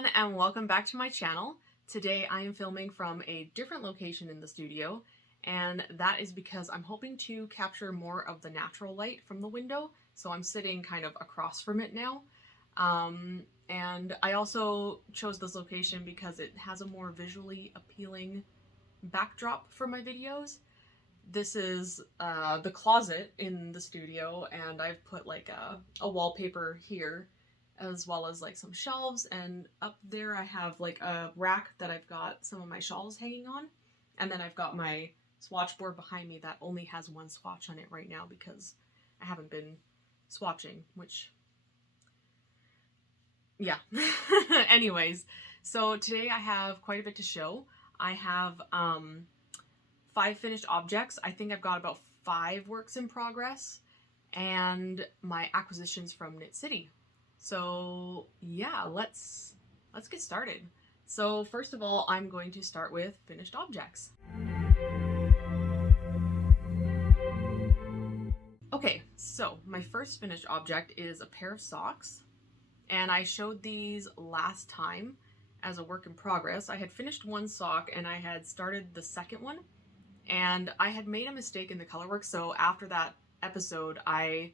everyone, and welcome back to my channel. Today I am filming from a different location in the studio, and that is because I'm hoping to capture more of the natural light from the window, so I'm sitting kind of across from it now. And I also chose this location because it has a more visually appealing backdrop for my videos. This is the closet in the studio, and I've put like a wallpaper here, as well as like some shelves, and up there I have like a rack that I've got some of my shawls hanging on, and then I've got my swatch board behind me that only has one swatch on it right now because I haven't been swatching, which, yeah. Anyways, so today I have quite a bit to show. I have 5 finished objects. I think I've got about 5 works in progress, and my acquisitions from Knit City. So yeah, let's get started. So first of all, I'm going to start with finished objects. Okay, so my first finished object is a pair of socks, and I showed these last time as a work in progress. I had finished one sock and I had started the second one, and I had made a mistake in the Colourwork, so after that episode I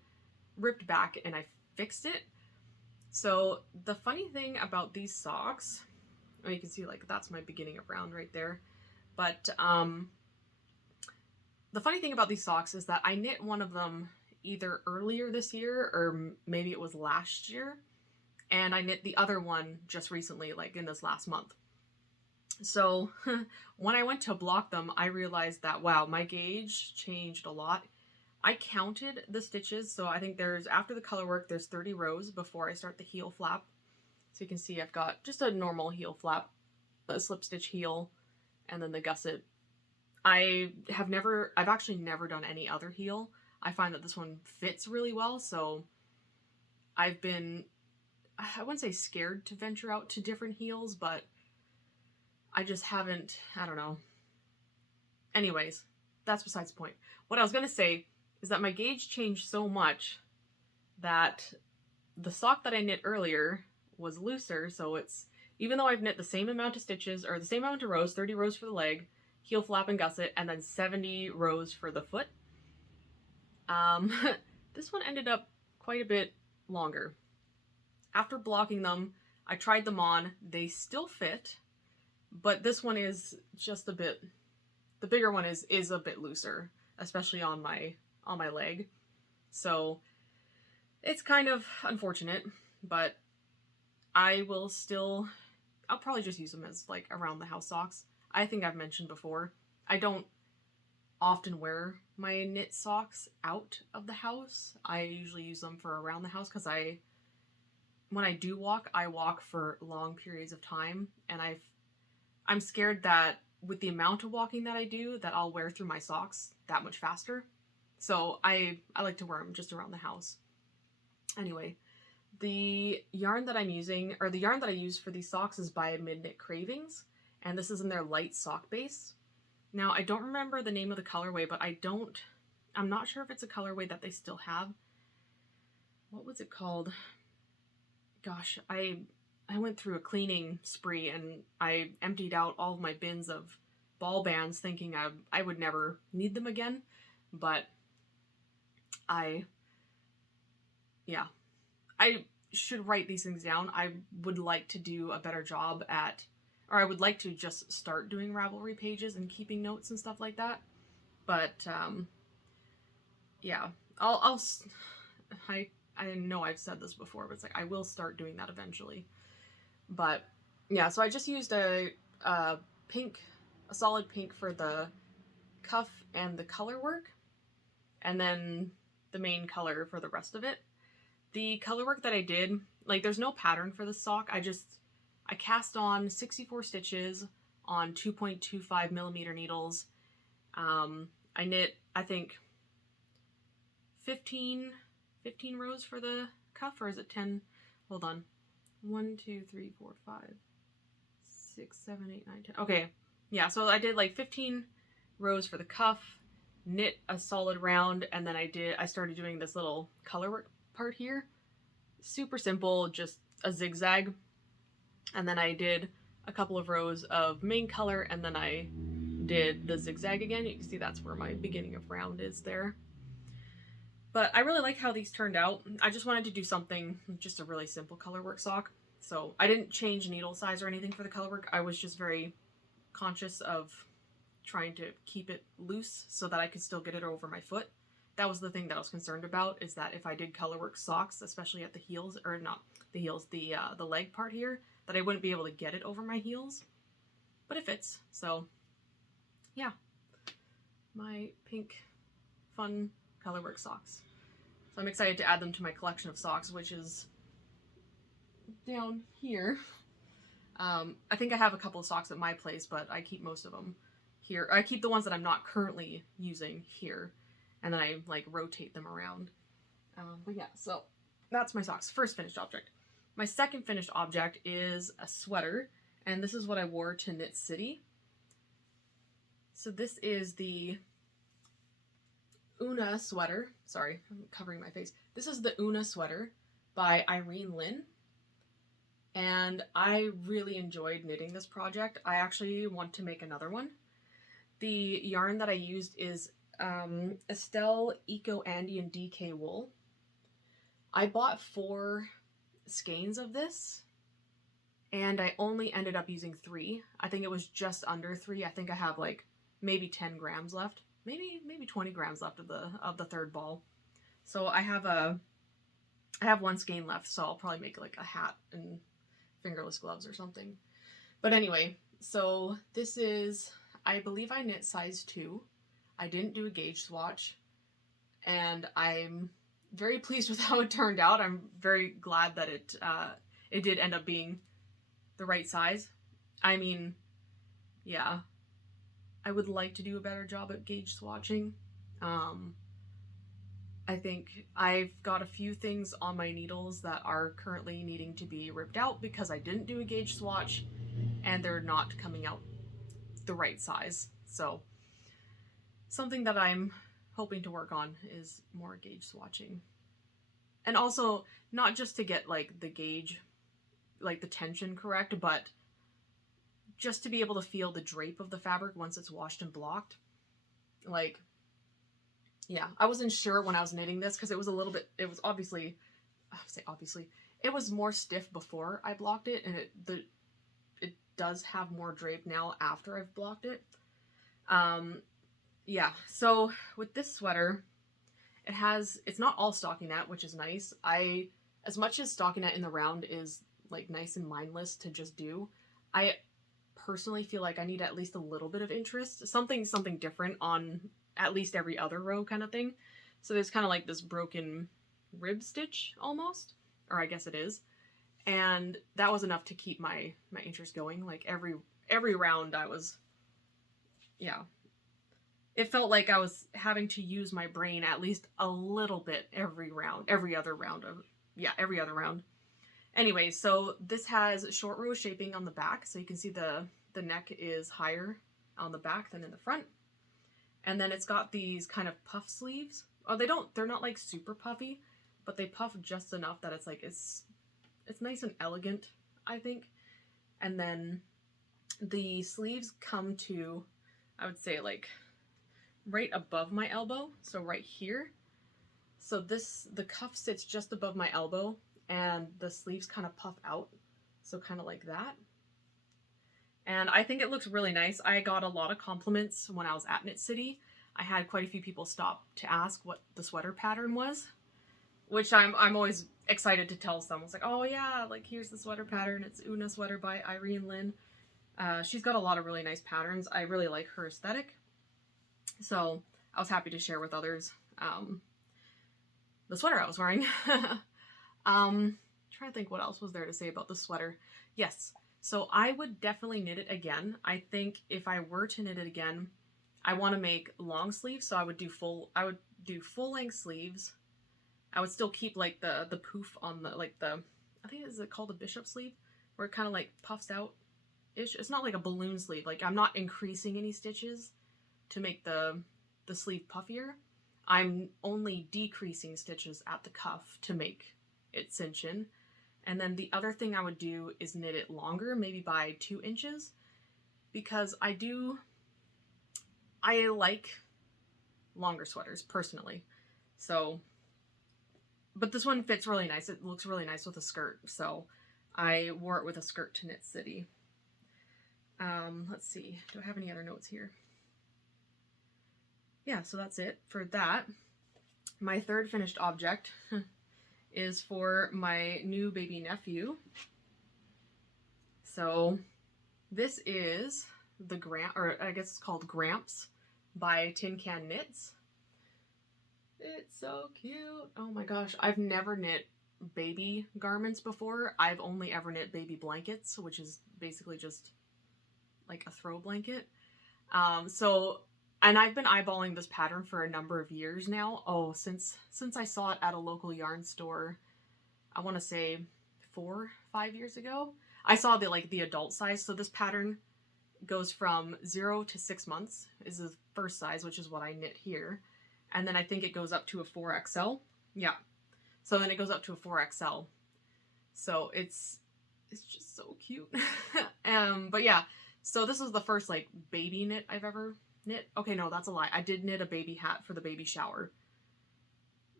ripped back and I fixed it. So the funny thing about these socks, oh, you can see like that's my beginning of round right there, but the funny thing about these socks is that I knit one of them either earlier this year or maybe it was last year, and I knit the other one just recently, like in this last month. So when I went to block them, I realized that, wow, my gauge changed a lot. I counted the stitches, so I think there's, after the Colourwork, there's 30 rows before I start the heel flap. So you can see I've got just a normal heel flap, a slip stitch heel, and then the gusset. I've actually never done any other heel. I find that this one fits really well, so I've been, I wouldn't say scared to venture out to different heels, but I just haven't, I don't know. Anyways, that's besides the point. What I was going to say is that my gauge changed so much that the sock that I knit earlier was looser, so it's, even though I've knit the same amount of stitches, or the same amount of rows, 30 rows for the leg, heel flap and gusset, and then 70 rows for the foot, this one ended up quite a bit longer. After blocking them, I tried them on, they still fit, but this one is just a bit, the bigger one is a bit looser, especially on my leg. So it's kind of unfortunate, but I'll probably just use them as like around the house socks. I think I've mentioned before, I don't often wear my knit socks out of the house. I usually use them for around the house because when I do walk, I walk for long periods of time, and I'm scared that with the amount of walking that I do, that I'll wear through my socks that much faster. So I like to wear them just around the house. Anyway, the yarn that I'm using, or the yarn that I use for these socks, is by Midknit Cravings, and this is in their light sock base. Now, I don't remember the name of the colorway, but I'm not sure if it's a colorway that they still have. What was it called? Gosh, I went through a cleaning spree and I emptied out all of my bins of ball bands thinking I would never need them again, but I should write these things down. I would like to do a better job or I would like to just start doing Ravelry pages and keeping notes and stuff like that. But yeah, I know I've said this before, but it's like I will start doing that eventually. But yeah, so I just used a solid pink for the cuff and the Colourwork, and then the main color for the rest of it. The Colourwork that I did, like, there's no pattern for the sock. I cast on 64 stitches on 2.25 millimeter needles. I knit, I think, 15 rows for the cuff, or is it 10? Hold on. 1, 2, 3, 4, 5, 6, 7, 8, 9, 10. Okay, yeah, so I did like 15 rows for the cuff, knit a solid round, and then I started doing this little Colourwork part here. Super simple, just a zigzag. And then I did a couple of rows of main color, and then I did the zigzag again. You can see that's where my beginning of round is there. But I really like how these turned out. I just wanted to do something, just a really simple colorwork sock. So I didn't change needle size or anything for the colorwork. I was just very conscious of trying to keep it loose so that I could still get it over my foot. That was the thing that I was concerned about, is that if I did colorwork socks, especially at the heels, or not the heels, the leg part here, that I wouldn't be able to get it over my heels. But it fits, so yeah. My pink fun colorwork socks. So I'm excited to add them to my collection of socks, which is down here. I think I have a couple of socks at my place, but I keep most of them here. I keep the ones that I'm not currently using here, and then I like rotate them around. But yeah, so that's my socks. First finished object. My second finished object is a sweater, and this is what I wore to Knit City. So this is the Una sweater. Sorry, I'm covering my face. This is the Una sweater by Irene Lin. And I really enjoyed knitting this project. I actually want to make another one. The yarn that I used is Estelle Eco Andean DK wool. I bought 4 skeins of this, and I only ended up using 3. I think it was just under 3. I think I have like maybe 10 grams left, maybe 20 grams left of the third ball. So I have 1 skein left, so I'll probably make like a hat and fingerless gloves or something. But anyway, so this is, I believe I knit size 2. I didn't do a gauge swatch, and I'm very pleased with how it turned out. I'm very glad that it did end up being the right size. I mean, yeah, I would like to do a better job at gauge swatching. I think I've got a few things on my needles that are currently needing to be ripped out because I didn't do a gauge swatch, and they're not coming out the right size. So something that I'm hoping to work on is more gauge swatching. And also not just to get like the gauge, like the tension correct, but just to be able to feel the drape of the fabric once it's washed and blocked. Like, yeah, I wasn't sure when I was knitting this because it was a little bit, it was obviously, it was more stiff before I blocked it, and it does have more drape now after I've blocked it. Yeah, so with this sweater, it's not all stockinette, which is nice. As much as stockinette in the round is like nice and mindless to just do, I personally feel like I need at least a little bit of interest, something different on at least every other row kind of thing. So there's kind of like this broken rib stitch almost, or I guess it is. And that was enough to keep my interest going. Like every round I was, yeah. It felt like I was having to use my brain at least a little bit every other round. Anyway, so this has short row shaping on the back, so you can see the neck is higher on the back than in the front. And then it's got these kind of puff sleeves. Oh, they're not like super puffy, but they puff just enough that it's like, it's nice and elegant, I think. And then the sleeves come to, I would say like right above my elbow, so right here. So the cuff sits just above my elbow, and the sleeves kind of puff out, so kind of like that. And I think it looks really nice. I got a lot of compliments when I was at Knit City. I had quite a few people stop to ask what the sweater pattern was, which I'm always excited to tell someone. It's like, oh yeah, like here's the sweater pattern. It's Una sweater by Irene Lin. She's got a lot of really nice patterns. I really like her aesthetic. So I was happy to share with others the sweater I was wearing. Trying to think what else was there to say about the sweater. Yes, so I would definitely knit it again. I think if I were to knit it again, I want to make long sleeves, so I would do full length sleeves. I would still keep like the poof on the I think is it called a bishop sleeve, where it kind of like puffs out ish. It's not like a balloon sleeve. Like I'm not increasing any stitches to make the sleeve puffier. I'm only decreasing stitches at the cuff to make it cinch in. And then the other thing I would do is knit it longer, maybe by 2 inches, because I like longer sweaters personally. So, but this one fits really nice. It looks really nice with a skirt. So I wore it with a skirt to Knit City. Let's see, do I have any other notes here? Yeah, so that's it for that. My third finished object is for my new baby nephew. So this is the or I guess it's called Gramps by TinCanKnits. It's so cute. Oh my gosh, I've never knit baby garments before. I've only ever knit baby blankets, which is basically just like a throw blanket. And I've been eyeballing this pattern for a number of years now. Oh, since I saw it at a local yarn store, I want to say 4 or 5 years ago. I saw the adult size. So this pattern goes from 0 to 6 months is the first size, which is what I knit here. And then I think it goes up to a 4XL. Yeah. So then it goes up to a 4XL. So it's just so cute. But yeah, so this is the first like baby knit I've ever knit. Okay, no, that's a lie. I did knit a baby hat for the baby shower.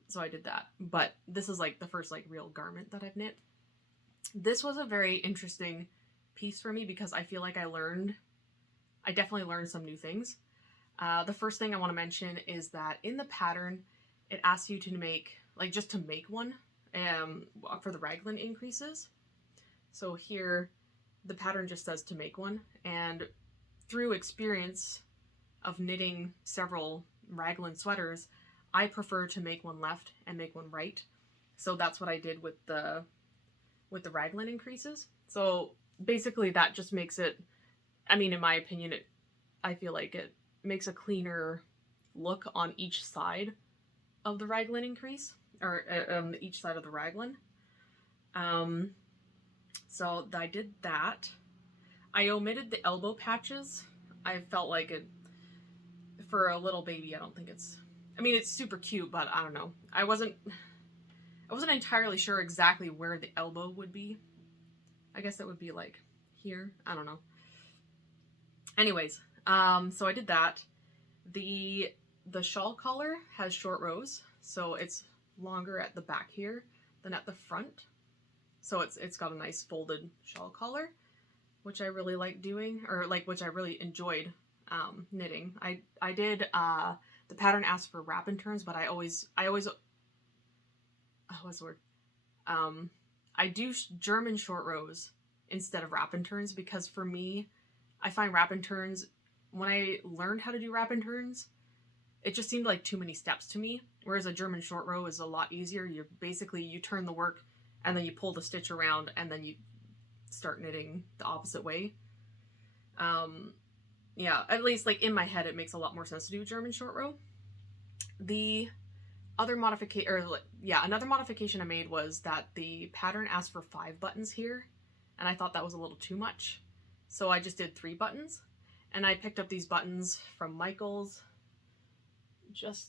So I did that. But this is like the first like real garment that I've knit. This was a very interesting piece for me because I feel like I definitely learned some new things. The first thing I want to mention is that in the pattern, it asks you to make, like just to make one for the raglan increases. So here, the pattern just says to make one. And through experience of knitting several raglan sweaters, I prefer to make one left and make one right. So that's what I did with the raglan increases. So basically that just makes it, I mean, in my opinion, I feel like it makes a cleaner look on each side of the raglan increase, or each side of the raglan. So I did that. I omitted the elbow patches. I felt like it, for a little baby, I don't think it's, I mean, it's super cute, but I don't know. I wasn't entirely sure exactly where the elbow would be. I guess that would be like here. I don't know. Anyways, so I did that. The shawl collar has short rows, so it's longer at the back here than at the front. So it's got a nice folded shawl collar, which I really like doing, or like which I really enjoyed knitting. I did the pattern asked for wrap and turns, but I always what's the word? I do German short rows instead of wrap and turns because for me, I find wrap and turns, when I learned how to do wrap and turns, it just seemed like too many steps to me. Whereas a German short row is a lot easier. You turn the work and then you pull the stitch around and then you start knitting the opposite way. Yeah, at least like in my head, it makes a lot more sense to do German short row. The other modification, another modification I made was that the pattern asked for 5 buttons here, and I thought that was a little too much. So I just did 3 buttons, and I picked up these buttons from Michael's, just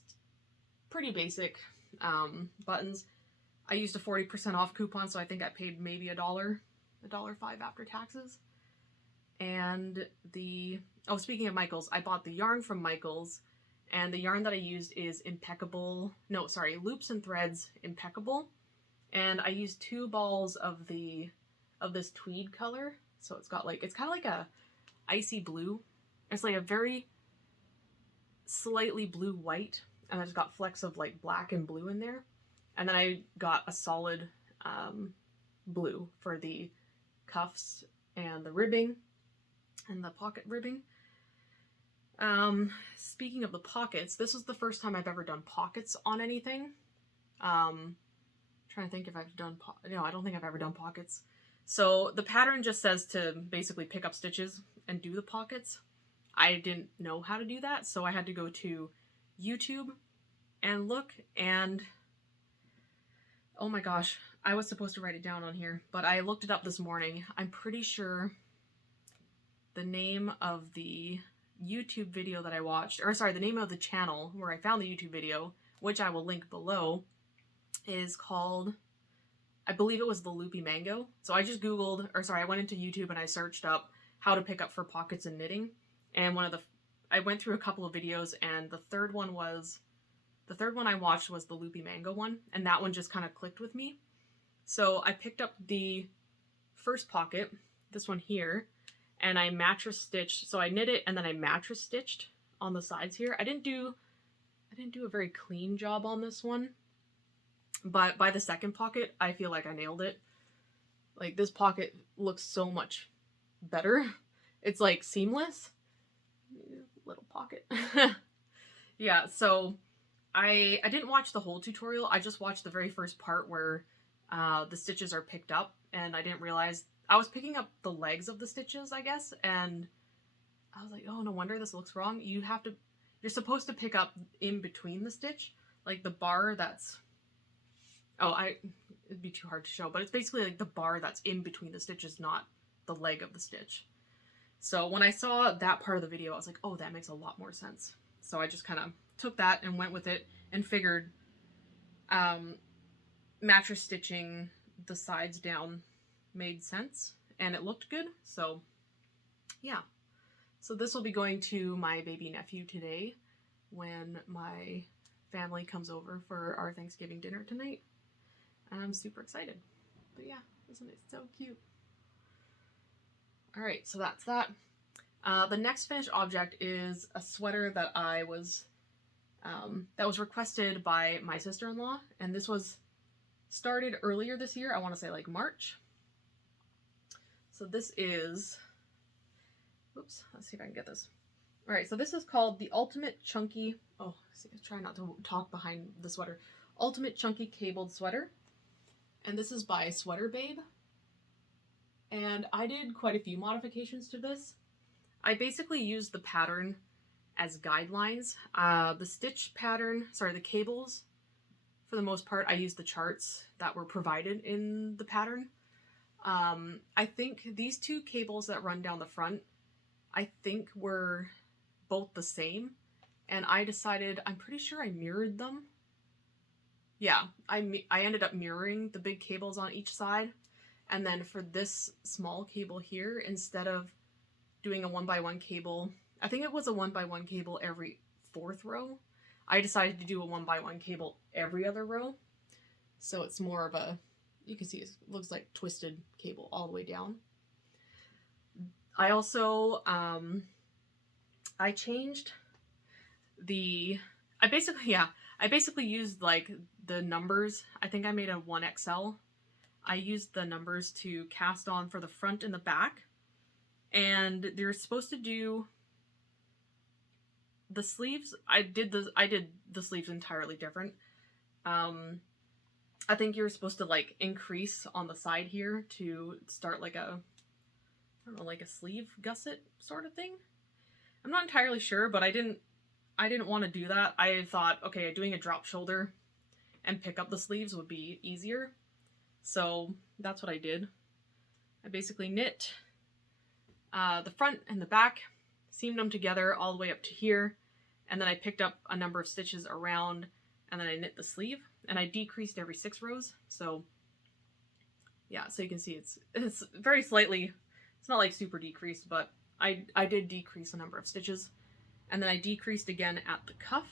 pretty basic buttons. I used a 40% off coupon, so I think I paid maybe $1.05 after taxes. And speaking of Michael's, I bought the yarn from Michael's, and the yarn that I used is Loops and Threads Impeccable. And I used 2 balls of this tweed color. So it's got like, it's kind of like a icy blue. It's like a very slightly blue-white, and I just got flecks of like black and blue in there. And then I got a solid blue for the cuffs and the ribbing and the pocket ribbing. Speaking of the pockets, this was the first time I've ever done pockets on anything. Trying to think if I've done, no, I don't think I've ever done pockets. So the pattern just says to basically pick up stitches and do the pockets. I didn't know how to do that, so I had to go to YouTube and look, and oh my gosh, I was supposed to write it down on here, but I looked it up this morning. I'm pretty sure the name of the YouTube video that I watched, the name of the channel where I found the YouTube video, which I will link below, is called I believe it was the Loopy Mango. So I just Googled, or sorry, I went into YouTube and I searched up how to pick up for pockets and knitting. And I went through a couple of videos, and the third one I watched was the Loopy Mango one, and that one just kind of clicked with me. So I picked up the first pocket, this one here, and I mattress stitched. So I knit it and then I mattress stitched on the sides here. I didn't do a very clean job on this one, but by the second pocket, I feel like I nailed it. Like, this pocket looks so much better. It's like seamless. Little pocket. Yeah, so I didn't watch the whole tutorial. I just watched the very first part where the stitches are picked up, and I didn't realize I was picking up the legs of the stitches, I guess, and I was like, oh, no wonder this looks wrong. You're supposed to pick up in between the stitch, like the bar that's, it'd be too hard to show, but it's basically like the bar that's in between the stitches, not the leg of the stitch. So when I saw that part of the video, I was like, oh, that makes a lot more sense. So I just kind of took that and went with it and figured mattress stitching the sides down made sense and it looked good. So yeah. So this will be going to my baby nephew today when my family comes over for our Thanksgiving dinner tonight. And I'm super excited. But yeah, isn't it so cute? Alright, so that's that. The next finished object is a sweater that that was requested by my sister-in-law, and this was started earlier this year. I want to say like March. So this is, oops, let's see if I can get this. Alright, so this is called the Ultimate Chunky, try not to talk behind the sweater. Ultimate Chunky Cabled Sweater. And this is by SweaterBabe. And I did quite a few modifications to this. I basically used the pattern as guidelines. The stitch pattern, the cables, for the most part, I used the charts that were provided in the pattern. I think these two cables that run down the front, I think were both the same. And I decided, I'm pretty sure I mirrored them. Yeah, I ended up mirroring the big cables on each side. And then for this small cable here, instead of doing a 1x1 cable, I think it was a 1x1 cable every 4th row, I decided to do a 1x1 cable every other row. So it's more of a, you can see it looks like twisted cable all the way down. I also, I changed I basically used like the numbers. I think I made a 1XL. I used the numbers to cast on for the front and the back. And they're supposed to do the sleeves. I did the sleeves entirely different. I think you're supposed to like increase on the side here to start like a, I don't know, like a sleeve gusset sort of thing. I'm not entirely sure, but I didn't want to do that. I thought, okay, doing a drop shoulder and pick up the sleeves would be easier. So that's what I did. I basically knit the front and the back, seamed them together all the way up to here, and then I picked up a number of stitches around, and then I knit the sleeve, and I decreased every 6 rows. So yeah, so you can see it's very slightly, it's not like super decreased, but I did decrease a number of stitches. And then I decreased again at the cuff.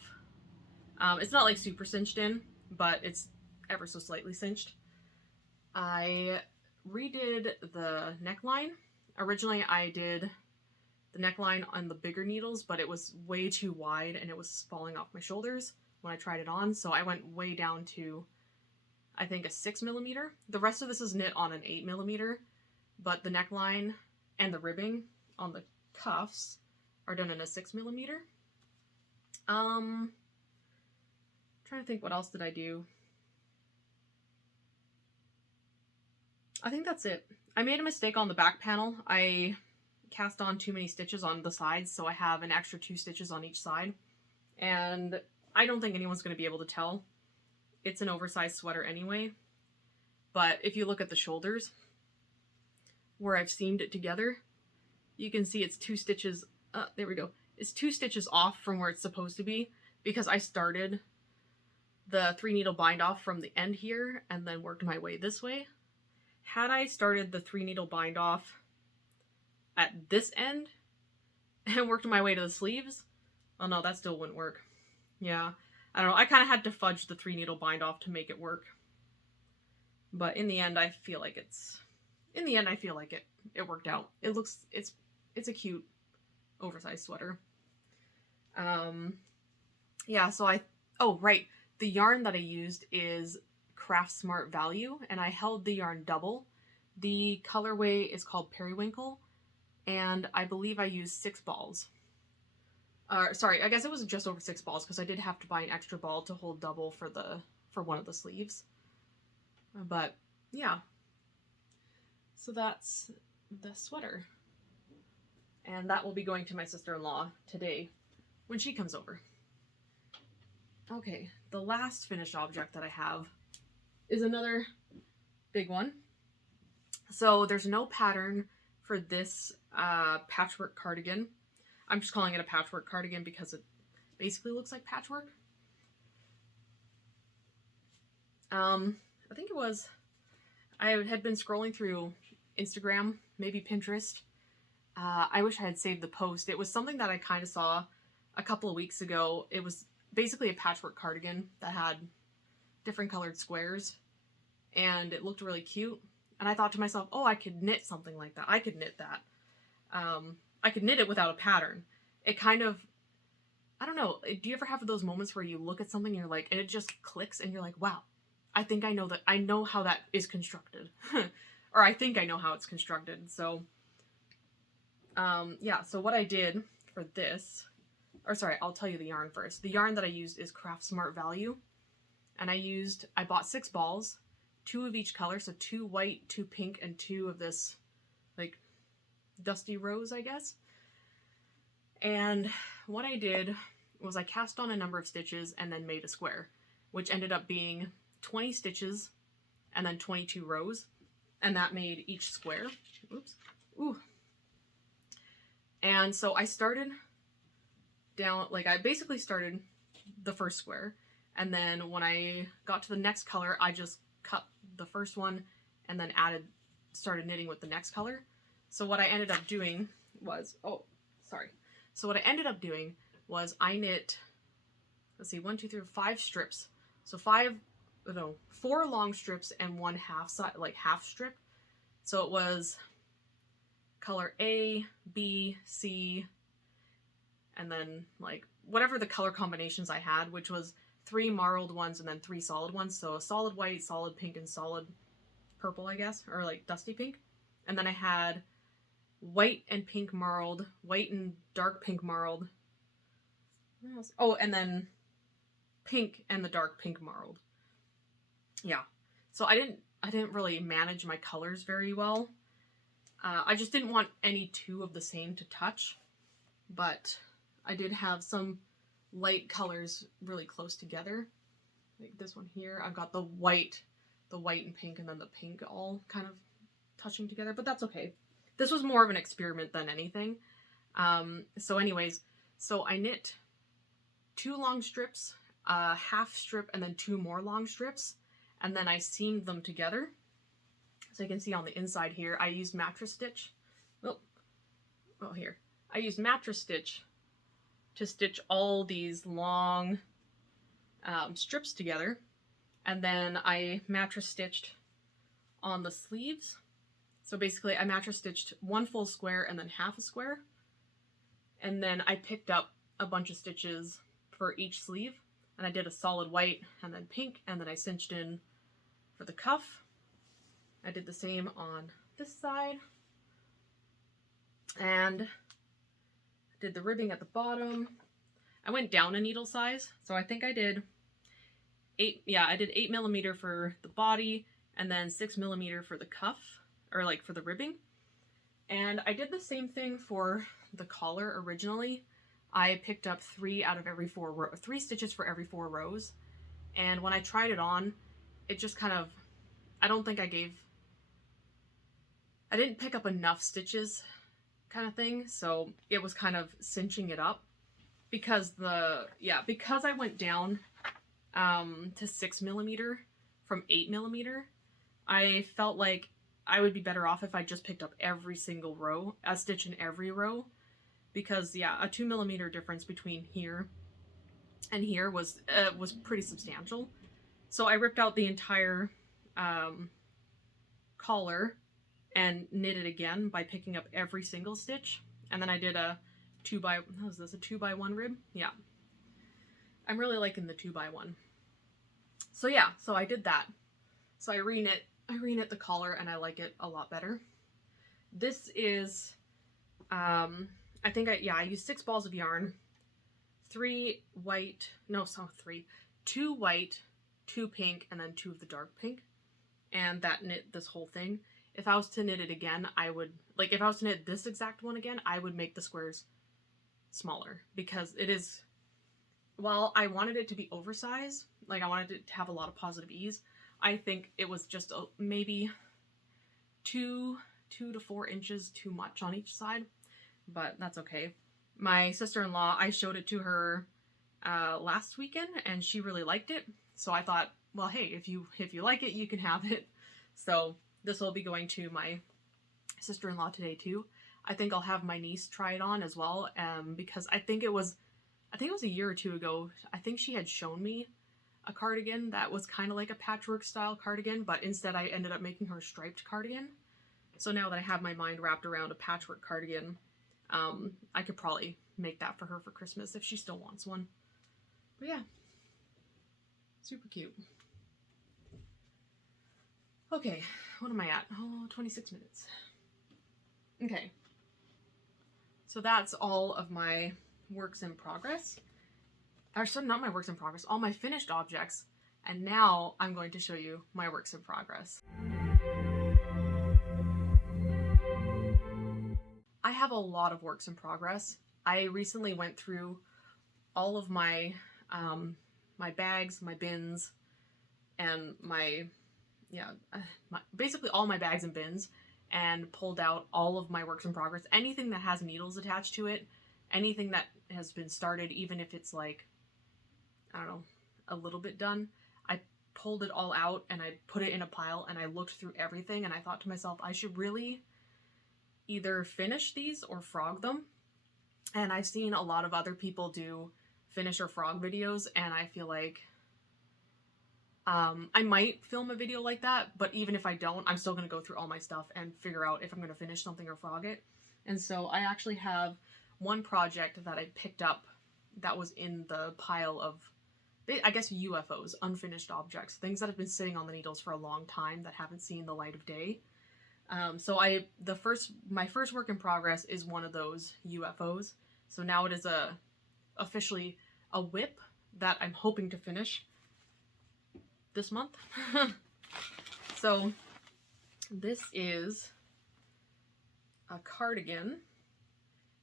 It's not like super cinched in, but it's ever so slightly cinched. I redid the neckline. Originally I did the neckline on the bigger needles, but it was way too wide and it was falling off my shoulders when I tried it on. So I went way down to, I think, a 6mm. The rest of this is knit on an 8mm, but the neckline and the ribbing on the cuffs are done in a 6mm. Trying to think, what else did I do? I think that's it. I made a mistake on the back panel. I cast on too many stitches on the sides, so I have an extra 2 stitches on each side. And I don't think anyone's going to be able to tell. It's an oversized sweater anyway. But if you look at the shoulders, where I've seamed it together, you can see it's 2 stitches. There we go. It's 2 stitches off from where it's supposed to be, because I started the 3-needle bind off from the end here and then worked my way this way. Had I started the 3-needle bind off at this end and worked my way to the sleeves, oh no, that still wouldn't work. Yeah, I don't know. I kind of had to fudge the 3-needle bind off to make it work. But in the end, I feel like it worked out. It's a cute oversized sweater. Yeah, so oh right, the yarn that I used is Craft Smart Value, and I held the yarn double. The colorway is called Periwinkle, and I believe I used 6 balls. Sorry, I guess it was just over 6 balls because I did have to buy an extra ball to hold double for one of the sleeves. But yeah, so that's the sweater, and that will be going to my sister-in-law today when she comes over. Okay, the last finished object that I have is another big one. So there's no pattern for this patchwork cardigan. I'm just calling it a patchwork cardigan because it basically looks like patchwork. I think it was, I had been scrolling through Instagram, maybe Pinterest. I wish I had saved the post. It was something that I kind of saw a couple of weeks ago. It was basically a patchwork cardigan that had different colored squares, and it looked really cute. And I thought to myself, oh, I could knit something like that. I could knit that. I could knit it without a pattern. It kind of, I don't know, do you ever have those moments where you look at something and you're like, and it just clicks and you're like, wow, I think I know how that is constructed. Or I think I know how it's constructed. So, yeah, so what I did for this, or sorry, I'll tell you the yarn first. The yarn that I used is Craft Smart Value. And I bought 6 balls, 2 of each color. So 2 white, 2 pink, and 2 of this, like, dusty rose, I guess. And what I did was I cast on a number of stitches and then made a square, which ended up being 20 stitches and then 22 rows. And that made each square. Oops. Ooh. And so I started down, like I basically started the first square. And then when I got to the next color, I just cut the first one and then started knitting with the next color. So what I ended up doing was, So what I ended up doing was I knit, let's see, 1, 2, 3, 5 strips. So 4 long strips and 1 half strip. So it was color A, B, C, and then like whatever the color combinations I had, which was 3 marled ones and then 3 solid ones. So a solid white, solid pink, and solid purple, I guess, or like dusty pink. And then I had white and pink marled, white and dark pink marled. What else? Oh, and then pink and the dark pink marled. Yeah. So I didn't really manage my colors very well. I just didn't want any 2 of the same to touch, but I did have some light colors really close together. Like this one here, I've got the white and pink, and then the pink all kind of touching together, but that's okay. This was more of an experiment than anything. So anyways, so I knit 2 long strips, a half strip, and then 2 more long strips, and then I seamed them together. So you can see on the inside here, I used mattress stitch. Here. I used mattress stitch to stitch all these long strips together. And then I mattress stitched on the sleeves. So basically I mattress stitched 1 full square and then half a square. And then I picked up a bunch of stitches for each sleeve. And I did a solid white and then pink, and then I cinched in for the cuff. I did the same on this side. And did the ribbing at the bottom. I went down a needle size. So I think I did 8mm for the body, and then 6mm for the cuff, or like for the ribbing. And I did the same thing for the collar originally. I picked up 3 stitches for every 4 rows. And when I tried it on, it just kind of, I didn't pick up enough stitches kind of thing. So it was kind of cinching it up because I went down to 6mm from 8mm. I felt like I would be better off if I just picked up every single row, a stitch in every row, because yeah, a 2mm difference between here and here was pretty substantial. So I ripped out the entire collar and knit it again by picking up every single stitch, and then I did a 2x1 rib? Yeah, I'm really liking the 2x1. So yeah, so I did that. So I reknit the collar, and I like it a lot better. This is, I used 6 balls of yarn, 2 white, 2 pink, and then 2 of the dark pink, and that knit this whole thing. If I was to knit it again, if I was to knit this exact one again, I would make the squares smaller, because it is, while I wanted it to be oversized, like I wanted it to have a lot of positive ease, I think it was just maybe 2 to 4 inches too much on each side, but that's okay. My sister-in-law, I showed it to her last weekend, and she really liked it. So I thought, well, hey, if you like it, you can have it. So this will be going to my sister-in-law today too. I think I'll have my niece try it on as well, because I think it was a year or 2 ago. I think she had shown me a cardigan that was kind of like a patchwork style cardigan, but instead I ended up making her a striped cardigan. So now that I have my mind wrapped around a patchwork cardigan, I could probably make that for her for Christmas if she still wants one. But yeah, super cute. Okay, what am I at? Oh, 26 minutes. Okay, so that's all of my works in progress. Or so not my works in progress, all my finished objects. And now I'm going to show you my works in progress. I have a lot of works in progress. I recently went through all of my my bags, my bins, and basically all my bags and bins, and pulled out all of my works in progress. Anything that has needles attached to it, anything that has been started, even if it's like, I don't know, a little bit done, I pulled it all out and I put it in a pile, and I looked through everything, and I thought to myself, I should really either finish these or frog them. And I've seen a lot of other people do finish or frog videos, and I feel like I might film a video like that, but even if I don't, I'm still going to go through all my stuff and figure out if I'm going to finish something or frog it. And so I actually have one project that I picked up that was in the pile of, I guess, UFOs, unfinished objects, things that have been sitting on the needles for a long time that haven't seen the light of day. So my first work in progress is one of those UFOs. So now it is officially a whip that I'm hoping to finish this month. So this is a cardigan,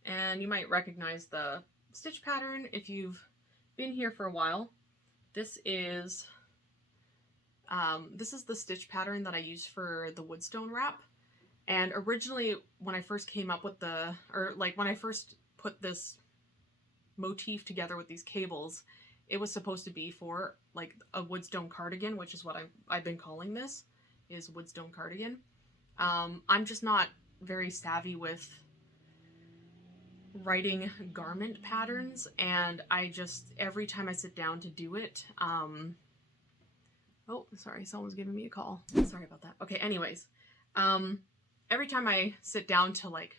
and you might recognize the stitch pattern if you've been here for a while. This is the stitch pattern that I used for the Woodstone wrap. And originally, when I first came up with when I first put this motif together with these cables, it was supposed to be for like a Woodstone cardigan, which is what I've been calling this, is Woodstone cardigan. I'm just not very savvy with writing garment patterns, and I just, every time I sit down to do it, oh, sorry, someone's giving me a call. Sorry about that. Okay, anyways, every time I sit down to like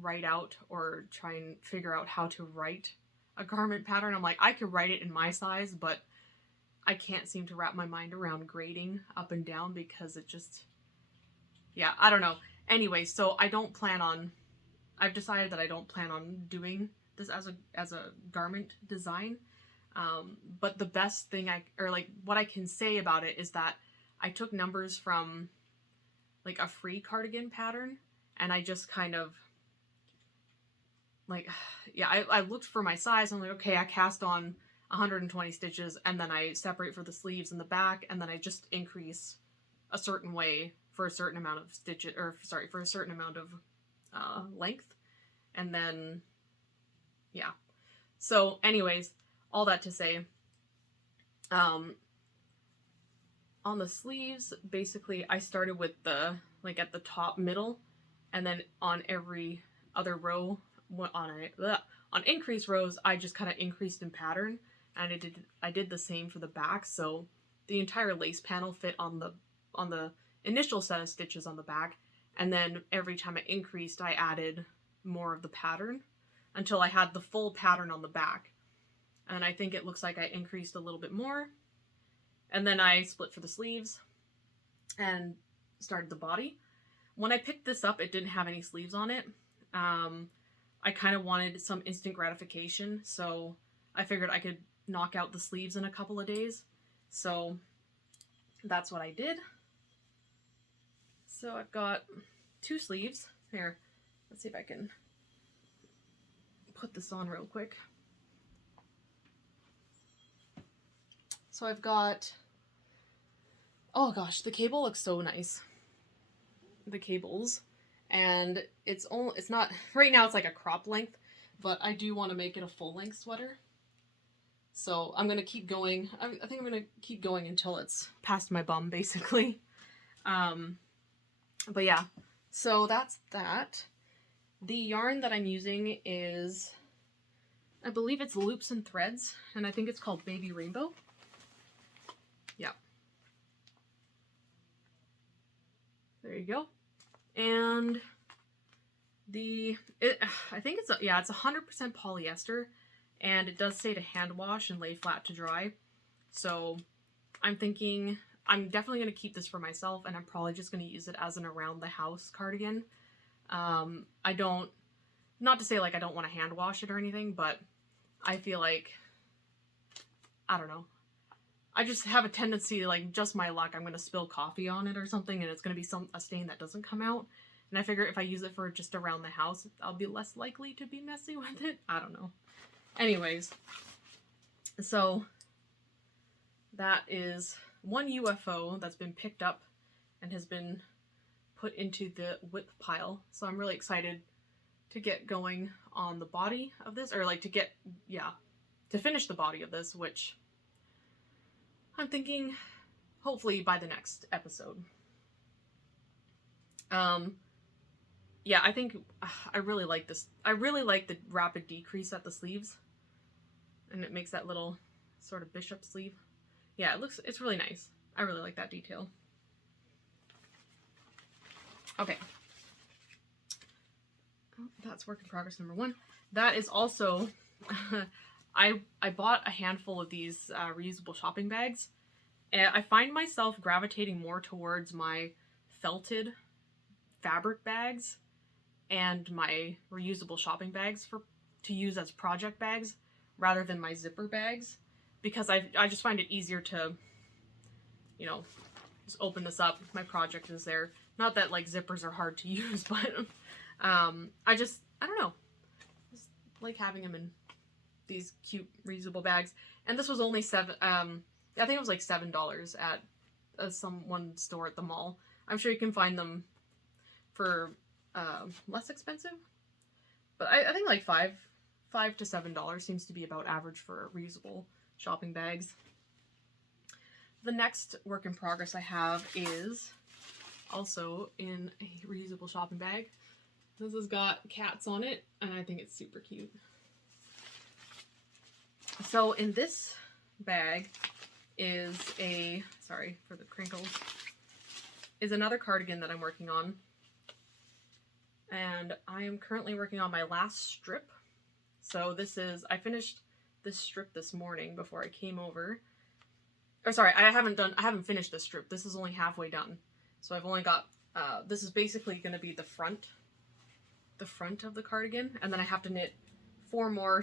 write out or try and figure out how to write a garment pattern, I'm like, I could write it in my size, but I can't seem to wrap my mind around grading up and down, because it just, yeah, I don't know. Anyway, so I've decided that I don't plan on doing this as a garment design. But the best thing what I can say about it is that I took numbers from like a free cardigan pattern, and I just kind of like, yeah, I looked for my size. I'm like, okay, I cast on 120 stitches, and then I separate for the sleeves and the back, and then I just increase a certain way for a certain amount of stitches, or sorry, for a certain amount of length. And then, yeah. So anyways, all that to say, On the sleeves, basically I started with the, like at the top middle, and then on every other row, on increased rows, I just kind of increased in pattern, and I did the same for the back, so the entire lace panel fit on the initial set of stitches on the back, and then every time I increased, I added more of the pattern until I had the full pattern on the back. And I think it looks like I increased a little bit more, and then I split for the sleeves and started the body. When I picked this up, it didn't have any sleeves on it. I kind of wanted some instant gratification, so I figured I could knock out the sleeves in a couple of days. So that's what I did. So I've got 2 sleeves. Here, let's see if I can put this on real quick. So I've got, oh gosh, the cable looks so nice. The cables. And it's not, right now it's like a crop length, but I do want to make it a full length sweater. So I'm going to keep going. I think I'm going to keep going until it's past my bum, basically. But yeah, so that's that. The yarn that I'm using is, I believe it's Loops and Threads, and I think it's called Baby Rainbow. Yeah. There you go. And I think it's, yeah, it's 100% polyester, and it does say to hand wash and lay flat to dry. So I'm thinking I'm definitely going to keep this for myself, and I'm probably just going to use it as an around the house cardigan. I don't, not to say like I don't want to hand wash it or anything, but I feel like, I don't know. I just have a tendency, like, just my luck, I'm going to spill coffee on it or something, and it's going to be a stain that doesn't come out. And I figure if I use it for just around the house, I'll be less likely to be messy with it. I don't know. Anyways, so that is one UFO that's been picked up and has been put into the whip pile. So I'm really excited to get going on the body of this, or like to finish the body of this, which I'm thinking hopefully by the next episode. Yeah, I think I really like this. I really like the rapid decrease at the sleeves, and it makes that little sort of bishop sleeve. Yeah, it's really nice. I really like that detail. Okay. That's work in progress number 1. That is also, I bought a handful of these reusable shopping bags, and I find myself gravitating more towards my felted fabric bags and my reusable shopping bags to use as project bags rather than my zipper bags, because I just find it easier to, you know, just open this up. My project is there. Not that like zippers are hard to use, but I don't know. Just like having them in these cute reusable bags. And this was only I think it was like $7 at one store at the mall. I'm sure you can find them for less expensive, but I think like $5 to $7 seems to be about average for reusable shopping bags. The next work in progress I have is also in a reusable shopping bag. This has got cats on it, and I think it's super cute. So in this bag is sorry for the crinkles, is another cardigan that I'm working on. And I am currently working on my last strip. So I finished this strip this morning before I came over. Or sorry, I haven't finished this strip. This is only halfway done. So I've only got, this is basically going to be the front of the cardigan. And then I have to knit four more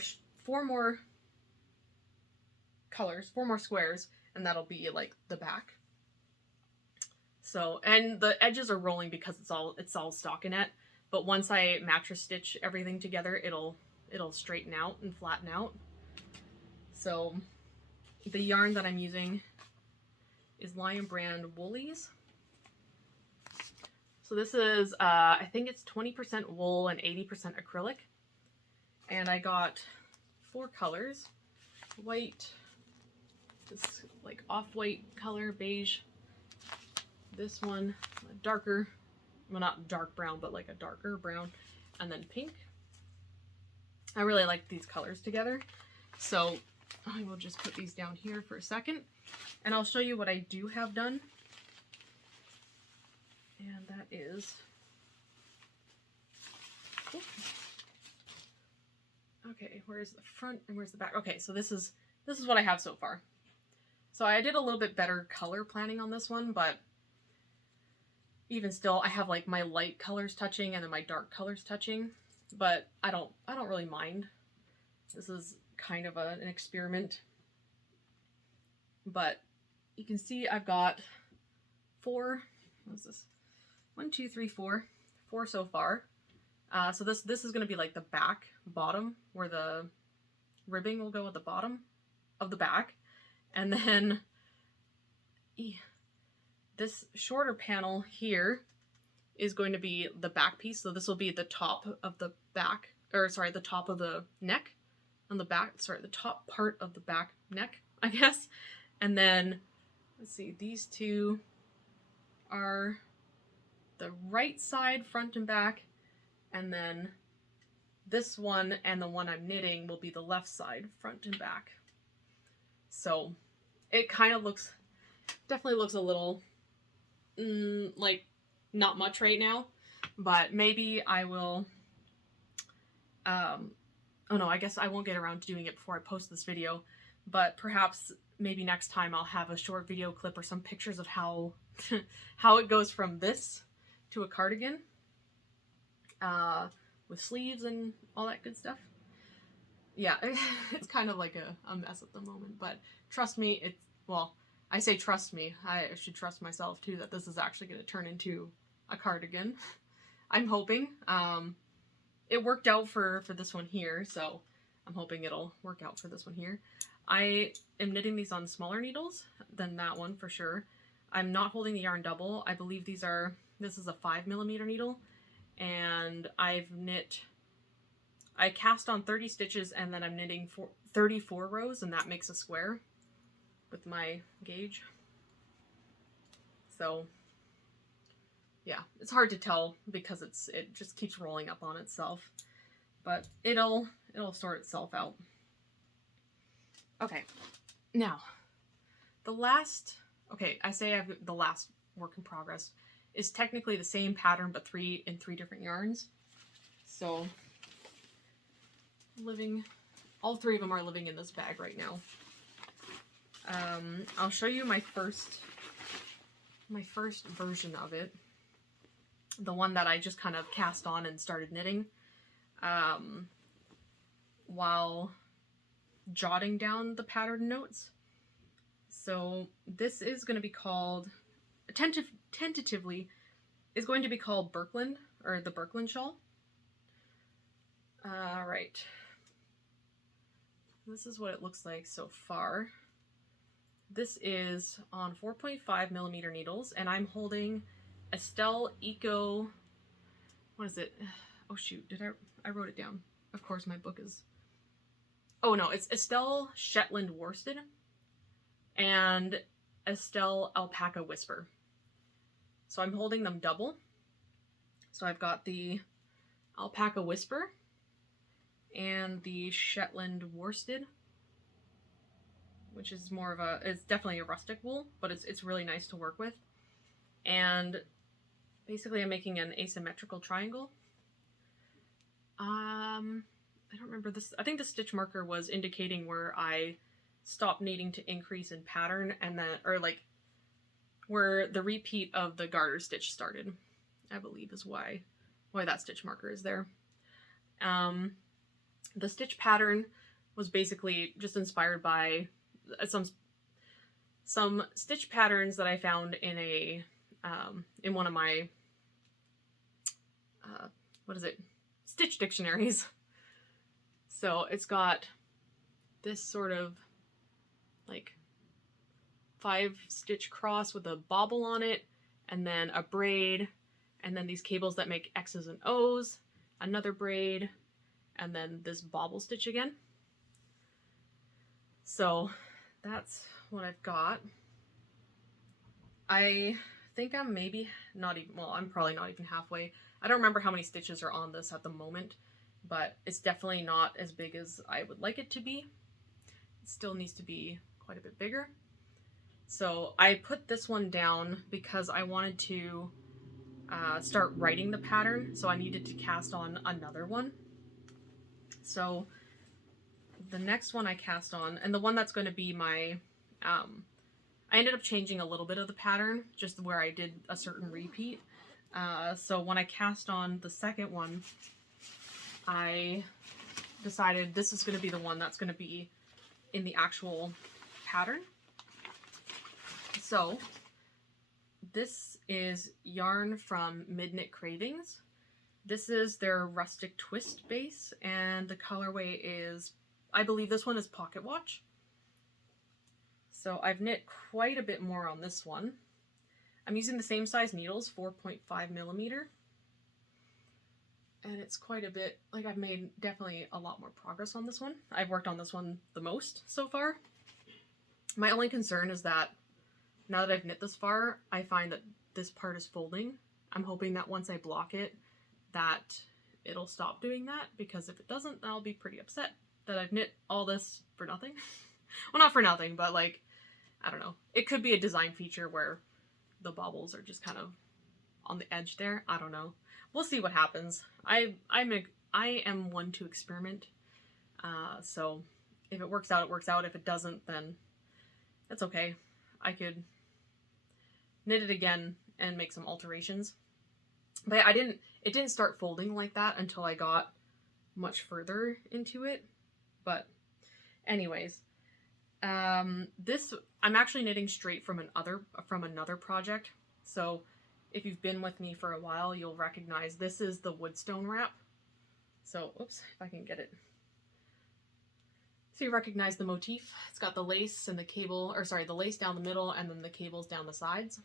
colors, 4 more squares, and that'll be like the back. So, and the edges are rolling because it's all stockinette. But once I mattress stitch everything together, it'll straighten out and flatten out. So the yarn that I'm using is Lion Brand Woolies. So this is, I think it's 20% wool and 80% acrylic. And I got 4 colors, white, this like off-white color, beige. This one, a darker, well not dark brown, but like a darker brown, and then pink. I really like these colors together, so I will just put these down here for a second, and I'll show you what I do have done. And that is, okay, where's the front and where's the back? Okay, so this is what I have so far. So I did a little bit better color planning on this one, but even still, I have like my light colors touching and then my dark colors touching, but I don't really mind. This is kind of an experiment, but you can see I've got four, what is this? 1, 2, 3, 4 so far. So this is going to be like the back bottom, where the ribbing will go at the bottom of the back, and then this shorter panel here is going to be the back piece. So this will be the top of the back, or sorry, the top of the neck on the back, sorry, the top part of the back neck, I guess. And then let's see, these two are the right side, front and back, and then this one and the one I'm knitting will be the left side, front and back. So it kind of looks, definitely looks a little like not much right now, but maybe I will, oh no, I guess I won't get around to doing it before I post this video, but perhaps maybe next time I'll have a short video clip or some pictures of how how it goes from this to a cardigan with sleeves and all that good stuff. Yeah, it's kind of like a mess at the moment, but trust me, it's, well, I say trust me, I should trust myself too that this is actually going to turn into a cardigan. I'm hoping. It worked out for this one here, so I'm hoping it'll work out for this one here. I am knitting these on smaller needles than that one for sure. I'm not holding the yarn double. I believe this is a 5mm needle, and I cast on 30 stitches and then I'm knitting 34 rows, and that makes a square with my gauge. So yeah, it's hard to tell because it just keeps rolling up on itself, but it'll sort itself out. Okay, now the last, okay, I say I've the last work in progress is technically the same pattern but in three different yarns. So all three of them are living in this bag right now. I'll show you my first version of it, the one that I just kind of cast on and started knitting while jotting down the pattern notes. So this is going to be called, tentatively, is going to be called Birkeland, or the Birkeland Shawl. Alright. This is what it looks like so far. This is on 4.5mm needles, and I'm holding Estelle Eco, what is it? Oh shoot, I wrote it down. Of course my book is, oh no, it's Estelle Shetland Worsted and Estelle Alpaca Whisper. So I'm holding them double. So I've got the Alpaca Whisper and the Shetland Worsted, which is more of a, it's definitely a rustic wool, but it's really nice to work with. And basically I'm making an asymmetrical triangle. I don't remember this, I think the stitch marker was indicating where I stopped needing to increase in pattern, and then, or like where the repeat of the garter stitch started, I believe is why that stitch marker is there. The stitch pattern was basically just inspired by some stitch patterns that I found in a in one of my stitch dictionaries. So it's got this sort of like 5-stitch cross with a bobble on it, and then a braid, and then these cables that make X's and O's, another braid, and then this bobble stitch again. So that's what I've got. I think I'm maybe not even, well, I'm probably not even halfway. I don't remember how many stitches are on this at the moment, but it's definitely not as big as I would like it to be. It still needs to be quite a bit bigger. So I put this one down because I wanted to start writing the pattern, so I needed to cast on another one. So the next one I cast on, and the one that's going to be my, I ended up changing a little bit of the pattern, just where I did a certain repeat. So when I cast on the second one, I decided this is going to be the one that's going to be in the actual pattern. So this is yarn from Midknit Cravings. This is their rustic twist base, and the colorway is, I believe this one is Pocket Watch. So I've knit quite a bit more on this one. I'm using the same size needles, 4.5 millimeter. And it's quite a bit, like I've made definitely a lot more progress on this one. I've worked on this one the most so far. My only concern is that now that I've knit this far, I find that this part is folding. I'm hoping that once I block it, that it'll stop doing that, because if it doesn't, then I'll be pretty upset that I've knit all this for nothing. Well, not for nothing, but like, I don't know. It could be a design feature where the bobbles are just kind of on the edge there. I don't know. We'll see what happens. I am one to experiment. So if it works out, it works out. If it doesn't, then that's okay. I could knit it again and make some alterations. But it didn't start folding like that until I got much further into it. But anyways, this, I'm actually knitting straight from another project. So if you've been with me for a while, you'll recognize this is the Woodstone wrap. So, oops, if I can get it. So you recognize the motif. It's got the lace and the cable, or sorry, the lace down the middle and then the cables down the sides.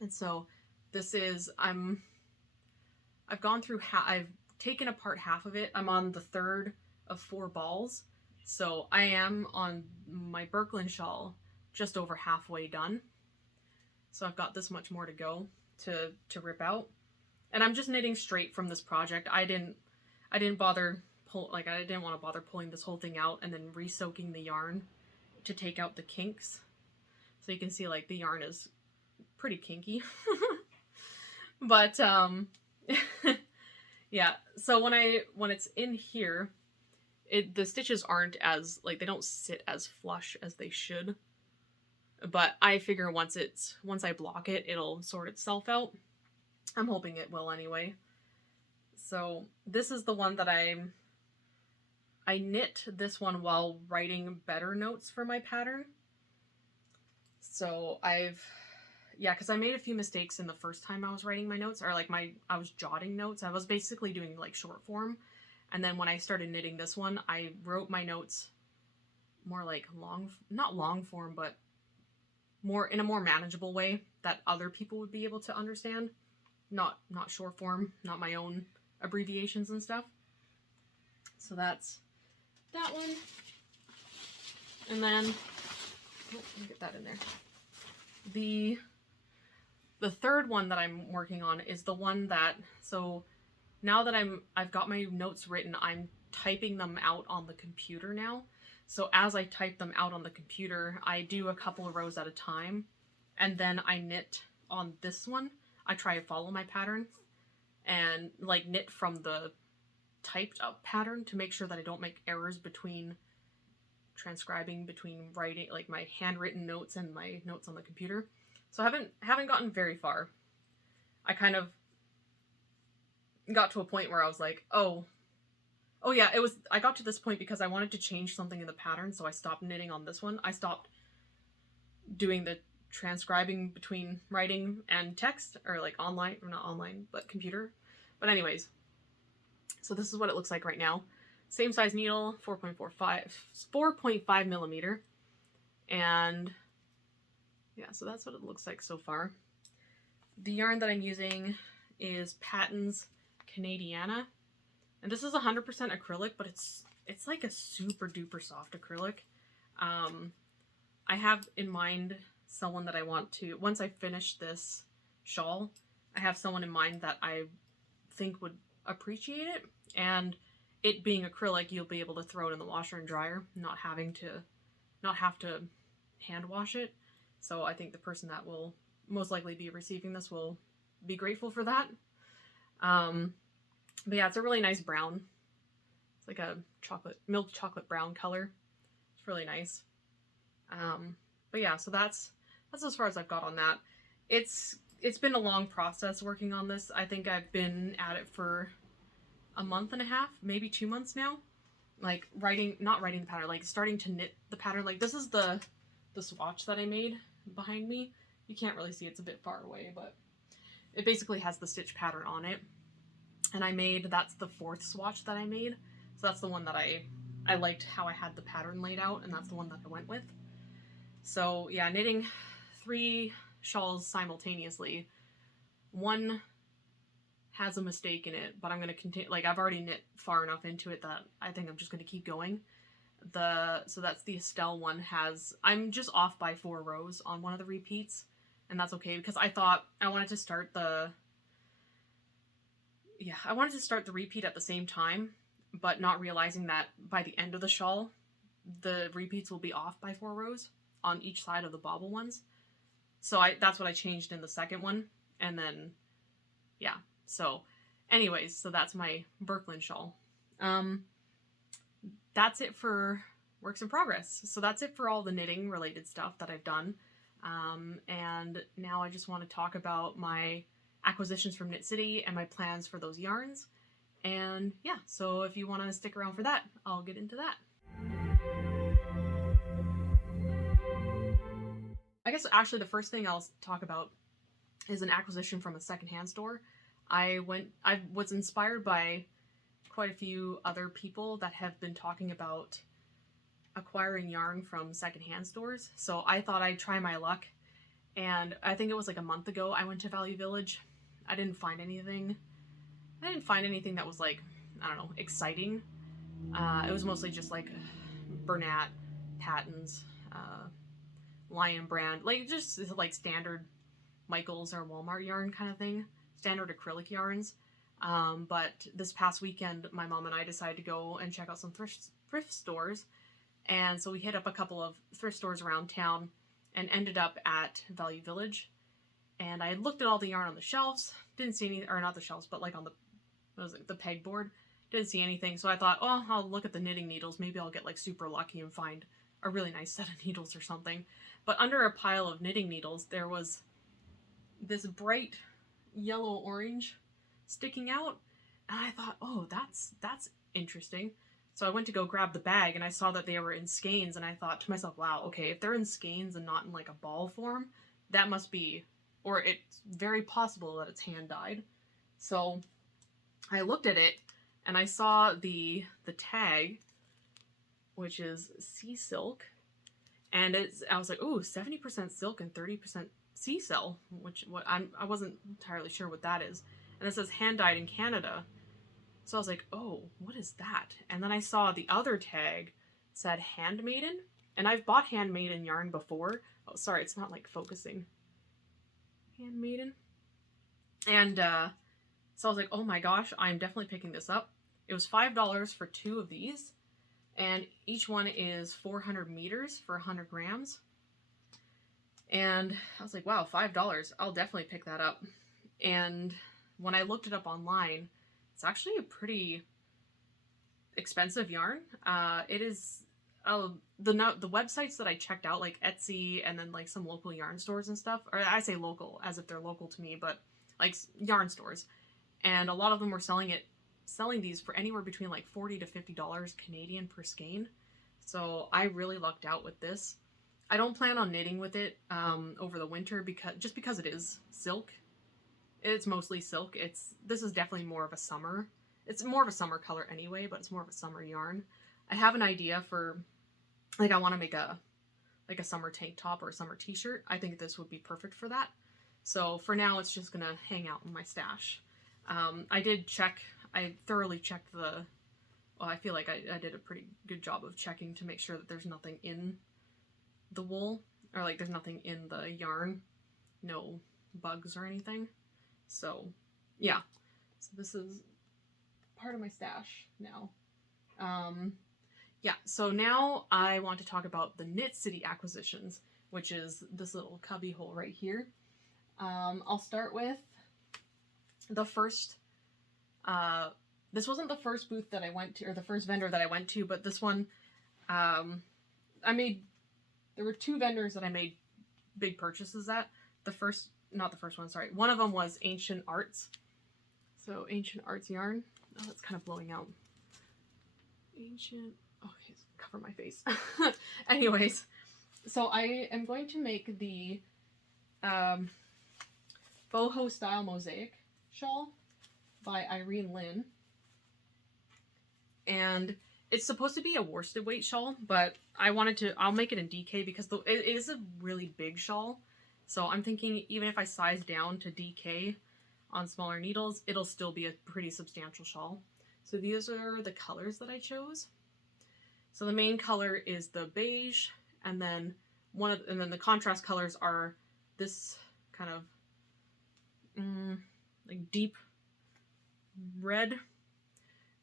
And so this is, I've gone through, I've taken apart half of it. I'm on the third of 4 balls. So I am on my Birkeland Shawl just over halfway done. So I've got this much more to go to rip out. And I'm just knitting straight from this project. I didn't bother I didn't want to bother pulling this whole thing out and then re-soaking the yarn to take out the kinks. So you can see like the yarn is pretty kinky. But yeah, so when it's in here, the stitches aren't as, like, they don't sit as flush as they should. But I figure once I block it, it'll sort itself out. I'm hoping it will anyway. So this is the one that I knit this one while writing better notes for my pattern. So because I made a few mistakes in the first time I was writing my notes, or like I was jotting notes. I was basically doing like short form. And then when I started knitting this one, I wrote my notes more like not long form, but more in a more manageable way that other people would be able to understand. Not short form, not my own abbreviations and stuff. So that's that one. And then, let me get that in there. The third one that I'm working on is the one that, so now that I've got my notes written, I'm typing them out on the computer now. So as I type them out on the computer, I do a couple of rows at a time, and then I knit on this one. I try to follow my pattern and like knit from the typed up pattern to make sure that I don't make errors between transcribing, between writing, like my handwritten notes and my notes on the computer. So I haven't gotten very far. I kind of got to a point where I was like, oh yeah, I got to this point because I wanted to change something in the pattern, so I stopped knitting on this one. I stopped doing the transcribing between writing and text, or like online, or not online, but computer. But so this is what it looks like right now. Same size needle, 4.5 millimeter. And yeah, so that's what it looks like so far. The yarn that I'm using is Patton's Canadiana. And this is 100% acrylic, but it's like a super duper soft acrylic. I have in mind someone that I want to, once I finish this shawl, I have someone in mind that I think would appreciate it. And it being acrylic, you'll be able to throw it in the washer and dryer, not have to hand wash it. So I think the person that will most likely be receiving this will be grateful for that. But yeah, it's a really nice brown. It's like a milk chocolate brown color. It's really nice. But yeah, so that's as far as I've got on that. It's been a long process working on this. I think I've been at it for a month and a half, maybe 2 months now. Like not writing the pattern, like starting to knit the pattern. Like this is the swatch that I made behind me. You can't really see, it's a bit far away, but it basically has the stitch pattern on it. And that's the 4th swatch that I made. So that's the one that I liked how I had the pattern laid out, and that's the one that I went with. So yeah, knitting 3 shawls simultaneously. One has a mistake in it, but I'm going to continue, like I've already knit far enough into it that I think I'm just going to keep going. So that's the Estelle one I'm just off by 4 rows on one of the repeats, and that's okay because I thought I wanted to start the repeat at the same time, but not realizing that by the end of the shawl, the repeats will be off by 4 rows on each side of the bobble ones. So that's what I changed in the second one. And then, yeah. So anyways, so that's my Birkeland shawl. That's it for works in progress. So that's it for all the knitting related stuff that I've done. And now I just want to talk about my acquisitions from Knit City and my plans for those yarns. And yeah, so if you want to stick around for that, I'll get into that. I guess actually the first thing I'll talk about is an acquisition from a secondhand store. I was inspired by quite a few other people that have been talking about acquiring yarn from secondhand stores. So I thought I'd try my luck. And I think it was like a month ago I went to Value Village. I didn't find anything that was like, I don't know, exciting. It was mostly just like Bernat, Patton's, Lion Brand, like just like standard Michaels or Walmart yarn kind of thing, standard acrylic yarns. But this past weekend, my mom and I decided to go and check out some thrift stores. And so we hit up a couple of thrift stores around town and ended up at Value Village. And I looked at all the yarn on the shelves, didn't see any, or not the shelves, but like on the pegboard, didn't see anything. So I thought, oh, I'll look at the knitting needles. Maybe I'll get like super lucky and find a really nice set of needles or something. But under a pile of knitting needles, there was this bright yellow orange sticking out. And I thought, oh, that's interesting. So I went to go grab the bag and I saw that they were in skeins, and I thought to myself, wow, okay, if they're in skeins and not in like a ball form, that must be, or it's very possible that it's hand dyed. So I looked at it and I saw the tag, which is sea silk, and I was like, ooh, 70% silk and 30% sea cell, I wasn't entirely sure what that is. And it says hand dyed in Canada. So I was like, oh, what is that? And then I saw the other tag said handmaiden, and I've bought handmaiden yarn before. Oh, sorry, it's not like focusing. Handmaiden. And so I was like, oh my gosh, I'm definitely picking this up. It was $5 for 2 of these, and each one is 400 meters for 100 grams. And I was like, wow, $5. I'll definitely pick that up. And when I looked it up online, it's actually a pretty expensive yarn. It is the websites that I checked out, like Etsy and then like some local yarn stores and stuff, or I say local as if they're local to me, but like yarn stores. And a lot of them were selling these for anywhere between like $40 to $50 Canadian per skein. So I really lucked out with this. I don't plan on knitting with it over the winter because it is silk. It's mostly silk. This is definitely more of a summer. It's more of a summer color anyway, but it's more of a summer yarn. I have an idea for, like, I want to make a summer tank top or a summer t-shirt. I think this would be perfect for that. So for now, it's just gonna hang out in my stash. I thoroughly checked I feel like I did a pretty good job of checking to make sure that there's nothing in the wool, or like there's nothing in the yarn, no bugs or anything. So yeah, so this is part of my stash now. Yeah, so now I want to talk about the Knit City acquisitions, which is this little cubby hole right here. I'll start with the first, this wasn't the first booth that I went to, or the first vendor that I went to, but this one, there were two vendors that I made big purchases at. Not the first one, sorry. One of them was Ancient Arts. So Ancient Arts yarn. Oh, it's kind of blowing out. Ancient, okay, cover my face. Anyways, so I am going to make the boho style mosaic shawl by Irene Lin. And it's supposed to be a worsted weight shawl, but I'll make it in DK because it is a really big shawl. So I'm thinking even if I size down to DK on smaller needles, it'll still be a pretty substantial shawl. So these are the colors that I chose. So the main color is the beige, and then the contrast colors are this kind of like deep red,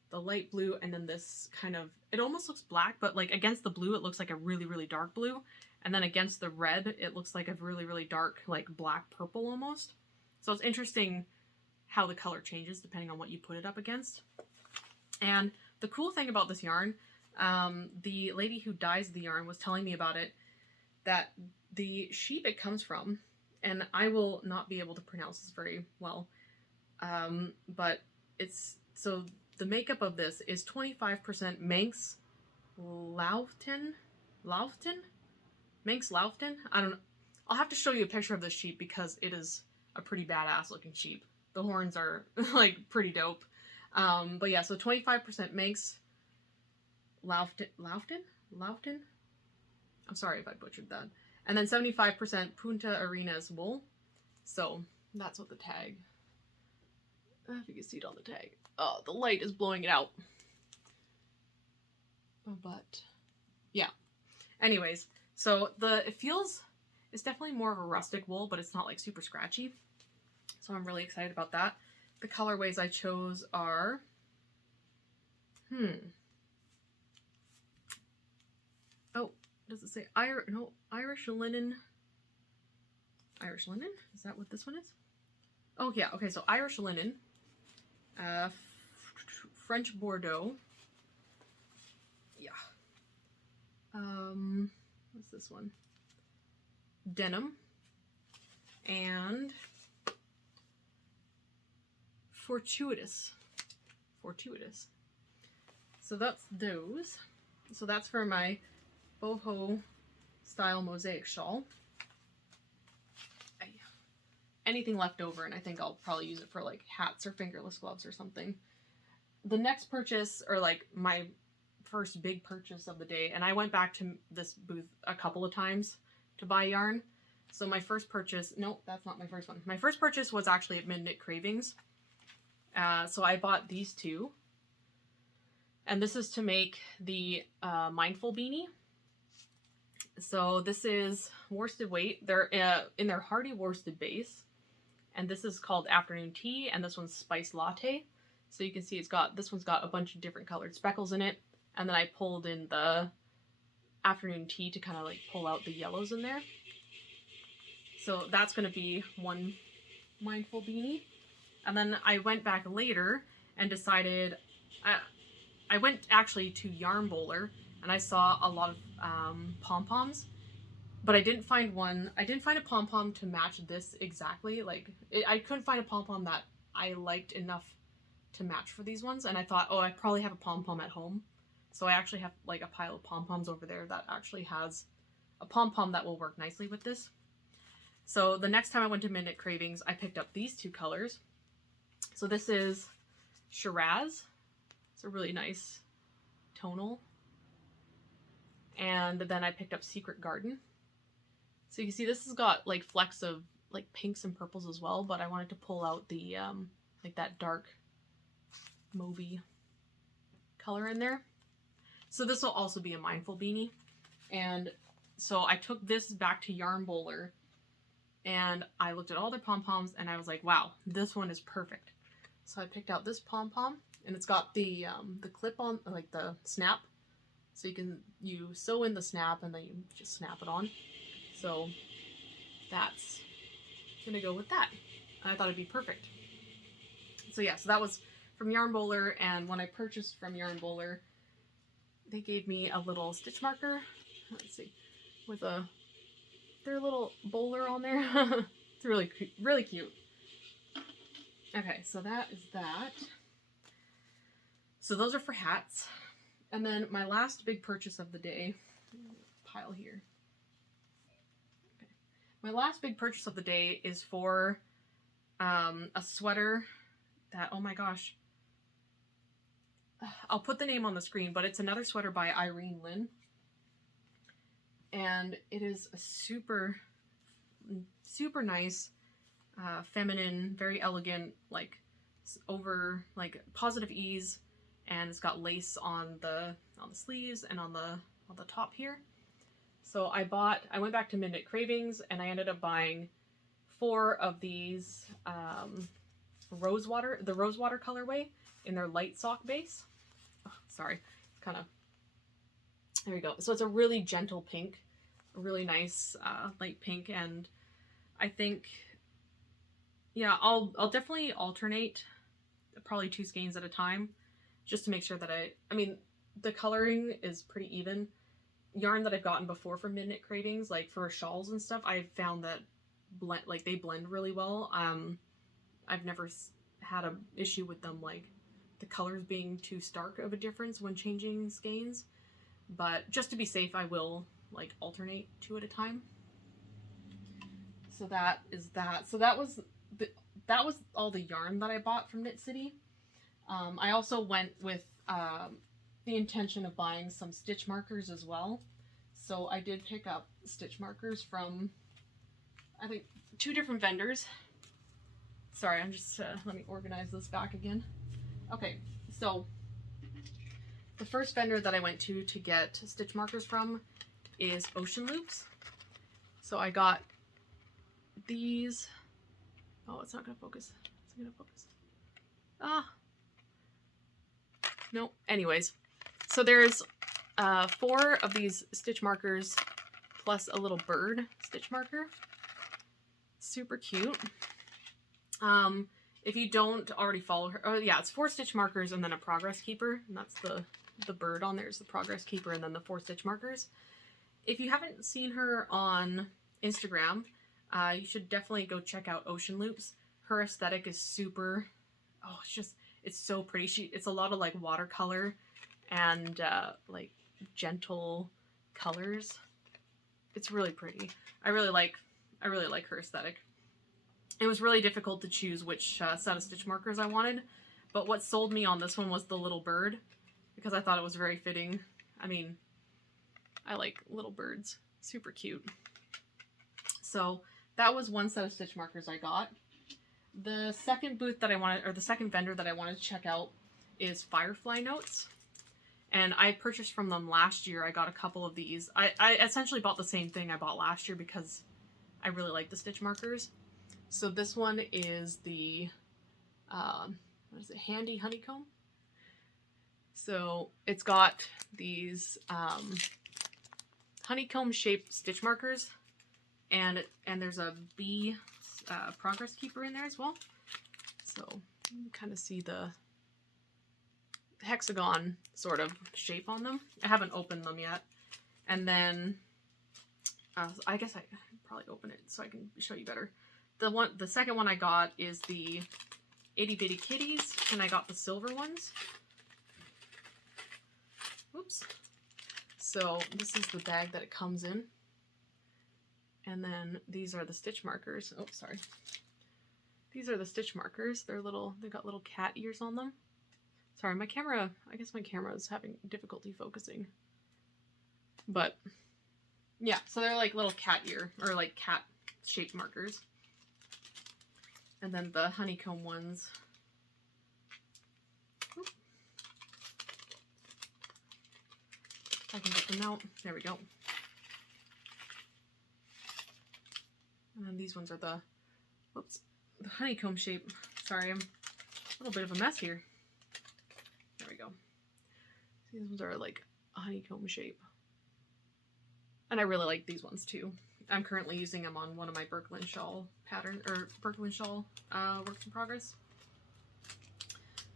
the light blue, and then this kind of, it almost looks black, but like against the blue it looks like a really, really dark blue, and then against the red it looks like a really, really dark, like black purple almost. So it's interesting how the color changes depending on what you put it up against. And the cool thing about this yarn, the lady who dyes the yarn was telling me about it, that the sheep it comes from, and I will not be able to pronounce this very well, but it's, so the makeup of this is 25% Manx Lauften? Manx Lauften? I don't know. I'll have to show you a picture of this sheep because it is a pretty badass looking sheep. The horns are like pretty dope. But yeah, so 25% Manx Lauften? I'm sorry if I butchered that. And then 75% Punta Arenas wool. So that's what the tag, I don't know if you can see it on the tag. Oh, the light is blowing it out. But yeah. Anyways, so it's definitely more of a rustic wool, but it's not like super scratchy. So I'm really excited about that. The colorways I chose are, oh, does it say Irish linen? Irish linen? Is that what this one is? Oh yeah, okay, so Irish linen, French Bordeaux, yeah, what's this one? Denim, and Fortuitous. So that's those. So that's for my boho style mosaic shawl. Anything left over, and I think I'll probably use it for like hats or fingerless gloves or something. The next purchase, or like my first big purchase of the day, and I went back to this booth a couple of times to buy yarn. So my first purchase, no, that's not my first one. My first purchase was actually at Knit Cravings. So I bought these two. And this is to make the Mindful Beanie. So this is worsted weight. They're in their Hearty Worsted base. And this is called Afternoon Tea, and this one's Spice Latte. So you can see this one's got a bunch of different colored speckles in it. And then I pulled in the Afternoon Tea to kind of like pull out the yellows in there. So that's going to be one Mindful Beanie. And then I went back later and decided, I went actually to Yarn Bowler, and I saw a lot of pom-poms, but I didn't find a pom-pom to match this exactly. Like, I couldn't find a pom-pom that I liked enough to match for these ones, and I thought, oh, I probably have a pom-pom at home. So I actually have like a pile of pom-poms over there that actually has a pom-pom that will work nicely with this. So the next time I went to Knit Cravings, I picked up these two colors. So this is Shiraz. It's a really nice tonal. And then I picked up Secret Garden. So you can see this has got like flecks of like pinks and purples as well, but I wanted to pull out the like that dark mauvey color in there. So this will also be a Mindful Beanie. And So I took this back to Yarn Bowler and I looked at all their pom-poms and I was like, wow, this one is perfect. So I picked out this pom-pom and it's got the clip on, like the snap. So you sew in the snap and then you just snap it on. So that's gonna go with that. And I thought it'd be perfect. So yeah, so that was from Yarn Bowler, and when I purchased from Yarn Bowler, they gave me a little stitch marker. Let's see, with their little bowler on there. It's really cute. Okay, so that is that. So those are for hats. And then my last big purchase of the day, pile here. Okay. My last big purchase of the day is for a sweater that, oh my gosh, I'll put the name on the screen, but it's another sweater by Irene Lin. And it is a super, super nice, feminine, very elegant, like positive ease, and it's got lace on the sleeves and on the top here. So I went back to Midnight Cravings and I ended up buying 4 of these the Rosewater colorway in their light sock base. Oh, sorry, kind of, there you go. So it's a really gentle pink, a really nice light pink, and I think, yeah, I'll definitely alternate probably 2 skeins at a time just to make sure that I mean, the coloring is pretty even. Yarn that I've gotten before from Midnight Cravings, like for shawls and stuff, I've found that they blend really well. I've never had an issue with them, like the colors being too stark of a difference when changing skeins. But just to be safe, I will like alternate 2 at a time. So that is that. So that was all the yarn that I bought from Knit City. I also went with the intention of buying some stitch markers as well. So I did pick up stitch markers from, I think, 2 different vendors. Sorry, I'm just, let me organize this back again. Okay, so the first vendor that I went to get stitch markers from is Ocean Loops. So I got these. Oh, it's not gonna focus. It's gonna focus. Ah. No, anyways. So there's 4 of these stitch markers plus a little bird stitch marker. Super cute. If you don't already follow her, oh yeah, it's 4 stitch markers and then a progress keeper, and that's the bird on there is the progress keeper, and then the 4 stitch markers. If you haven't seen her on Instagram, you should definitely go check out Ocean Loops. Her aesthetic is super, oh, it's so pretty. It's a lot of like watercolor and like gentle colors. It's really pretty. I really like her aesthetic. It was really difficult to choose which set of stitch markers I wanted, but what sold me on this one was the little bird, because I thought it was very fitting. I mean, I like little birds. Super cute. So that was one set of stitch markers I got. The second booth that I wanted, or the second vendor that I wanted to check out, is Firefly Notes. And I purchased from them last year. I got a couple of these. I essentially bought the same thing I bought last year because I really like the stitch markers. So this one is the, what is it, Handy Honeycomb. So it's got these honeycomb shaped stitch markers, and there's a bee progress keeper in there as well. So you can kind of see the hexagon sort of shape on them. I haven't opened them yet. And then I guess I could probably open it so I can show you better. The second one I got is the Itty Bitty Kitties, and I got the silver ones. Oops. So this is the bag that it comes in. And then these are the stitch markers. Oh, sorry. These are the stitch markers. They've got little cat ears on them. Sorry, my camera, I guess my camera is having difficulty focusing. But yeah, so they're like little cat ear, or like cat shaped markers. And then the honeycomb ones. Oop. If I can get them out. There we go. And then these ones are the, whoops, the honeycomb shape. Sorry, I'm a little bit of a mess here. There we go. These ones are like a honeycomb shape. And I really like these ones too. I'm currently using them on one of my Birkeland Shawl pattern, or Birkeland Shawl works in progress.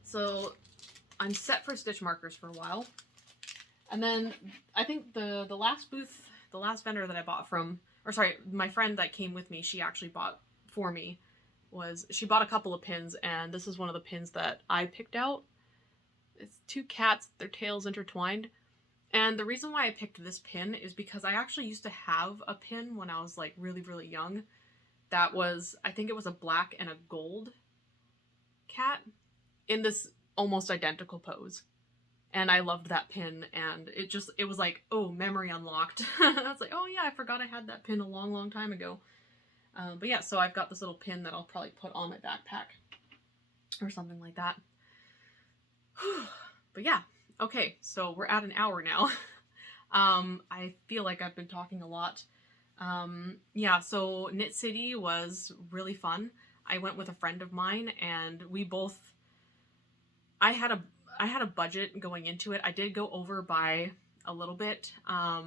So I'm set for stitch markers for a while. And then I think the last booth, the last vendor that I bought from, or sorry, my friend that came with me, she actually bought for me, she bought a couple of pins, and this is one of the pins that I picked out. It's two cats, their tails intertwined. And the reason why I picked this pin is because I actually used to have a pin when I was like really, really young. That was, I think it was a black and a gold cat in this almost identical pose. And I loved that pin, and it was like, oh, memory unlocked. I was like, oh yeah, I forgot I had that pin a long, long time ago. But yeah, so I've got this little pin that I'll probably put on my backpack or something like that. But yeah. Okay, so we're at an hour now. I feel like I've been talking a lot. Yeah, so Knit City was really fun. I went with a friend of mine, and we both, I had a budget going into it. I did go over by a little bit. I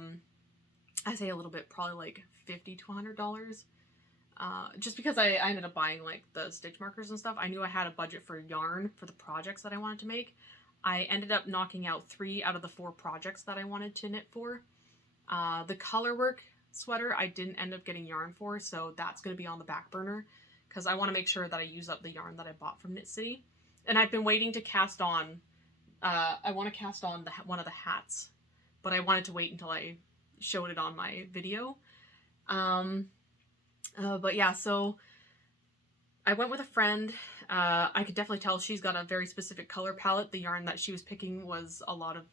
say a little bit, probably like $50 to $100. Just because I ended up buying like the stitch markers and stuff. I knew I had a budget for yarn for the projects that I wanted to make. I ended up knocking out 3 out of the 4 projects that I wanted to knit for. The Colourwork sweater I didn't end up getting yarn for, so that's going to be on the back burner because I want to make sure that I use up the yarn that I bought from Knit City. And I've been waiting to cast on, I want to cast on one of the hats, but I wanted to wait until I showed it on my video. But yeah, so I went with a friend. I could definitely tell she's got a very specific color palette. The yarn that she was picking was a lot of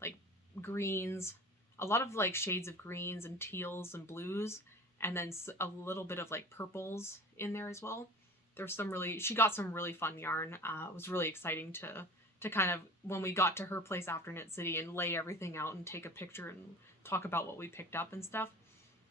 like greens, a lot of like shades of greens and teals and blues, and then a little bit of like purples in there as well. There's some she got some really fun yarn. It was really exciting to kind of, when we got to her place after Knit City, and lay everything out and take a picture and talk about what we picked up and stuff.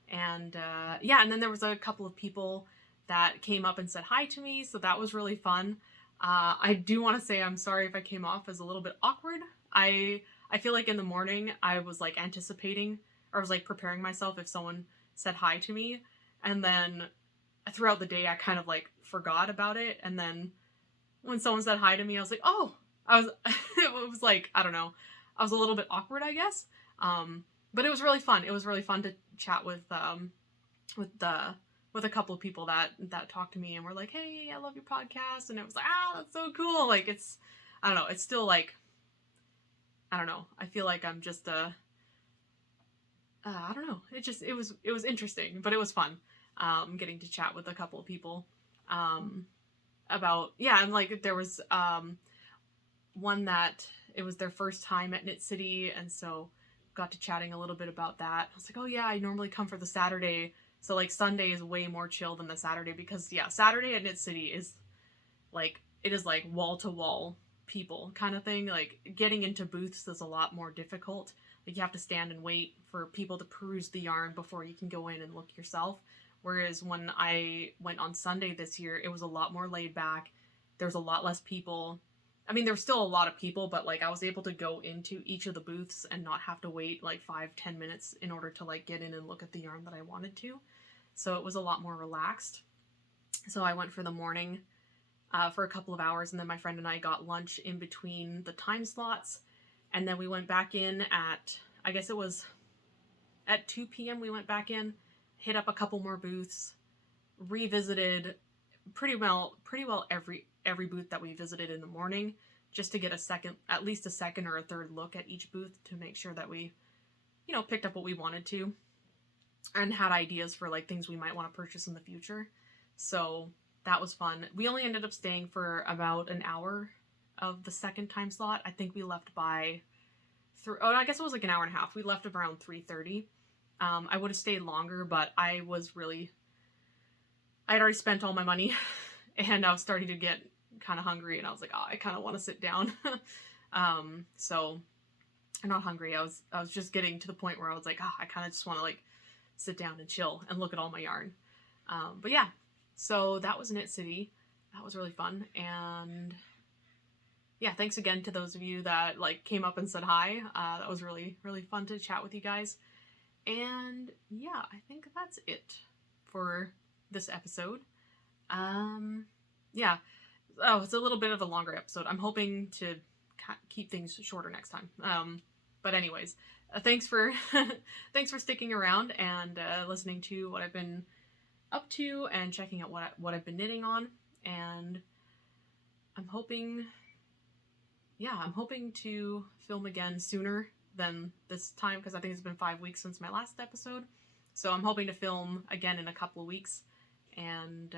And yeah, and then there was a couple of people that came up and said hi to me, so that was really fun. I do want to say I'm sorry if I came off as a little bit awkward. I feel like in the morning I was like anticipating, or I was like preparing myself if someone said hi to me, and then throughout the day I kind of like forgot about it, and then when someone said hi to me I was like, oh, it was like, I don't know, I was a little bit awkward, I guess. But it was really fun. It was really fun to chat with a couple of people that talked to me and were like, hey, I love your podcast. And it was like, that's so cool. Like, it's, I don't know, it's still like, I don't know. I feel like I'm just I don't know. It was interesting, but it was fun. Getting to chat with a couple of people, about, yeah. And like, there was, one that it was their first time at Knit City. And so got to chatting a little bit about that. I was like, oh yeah, I normally come for the Saturday. So like Sunday is way more chill than the Saturday, because yeah, Saturday at Knit City is like, it is like wall to wall people kind of thing. Like getting into booths is a lot more difficult. Like you have to stand and wait for people to peruse the yarn before you can go in and look yourself. Whereas when I went on Sunday this year, it was a lot more laid back. There's a lot less people. I mean, there's still a lot of people, but like I was able to go into each of the booths and not have to wait like 5-10 minutes in order to like get in and look at the yarn that I wanted to. So it was a lot more relaxed. So I went for the morning for a couple of hours, and then my friend and I got lunch in between the time slots. And then we went back in at, I guess it was at 2 p.m. we went back in, hit up a couple more booths, revisited pretty well every booth that we visited in the morning, just to get at least a second or a third look at each booth to make sure that we, picked up what we wanted to and had ideas for like things we might want to purchase in the future. So that was fun. We only ended up staying for about an hour of the second time slot. I think we left by I guess it was like an hour and a half. We left around 3:30. I would have stayed longer, but I'd already spent all my money and I was starting to get kind of hungry, and I was like, oh, I kind of want to sit down. So I'm not hungry. I was just getting to the point where I was like, oh, I kind of just want to like sit down and chill and look at all my yarn. But yeah, so that was Knit City. That was really fun. And yeah, thanks again to those of you that like came up and said hi. That was really, really fun to chat with you guys. And yeah, I think that's it for this episode. Yeah. Oh, it's a little bit of a longer episode. I'm hoping to keep things shorter next time. But anyways, thanks for thanks for sticking around and listening to what I've been up to and checking out what I've been knitting on. And I'm hoping to film again sooner than this time, because I think it's been 5 weeks since my last episode. So I'm hoping to film again in a couple of weeks and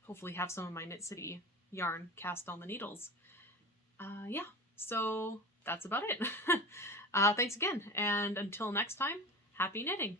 hopefully have some of my Knit City yarn cast on the needles. Yeah, so that's about it. Thanks again, and until next time, happy knitting!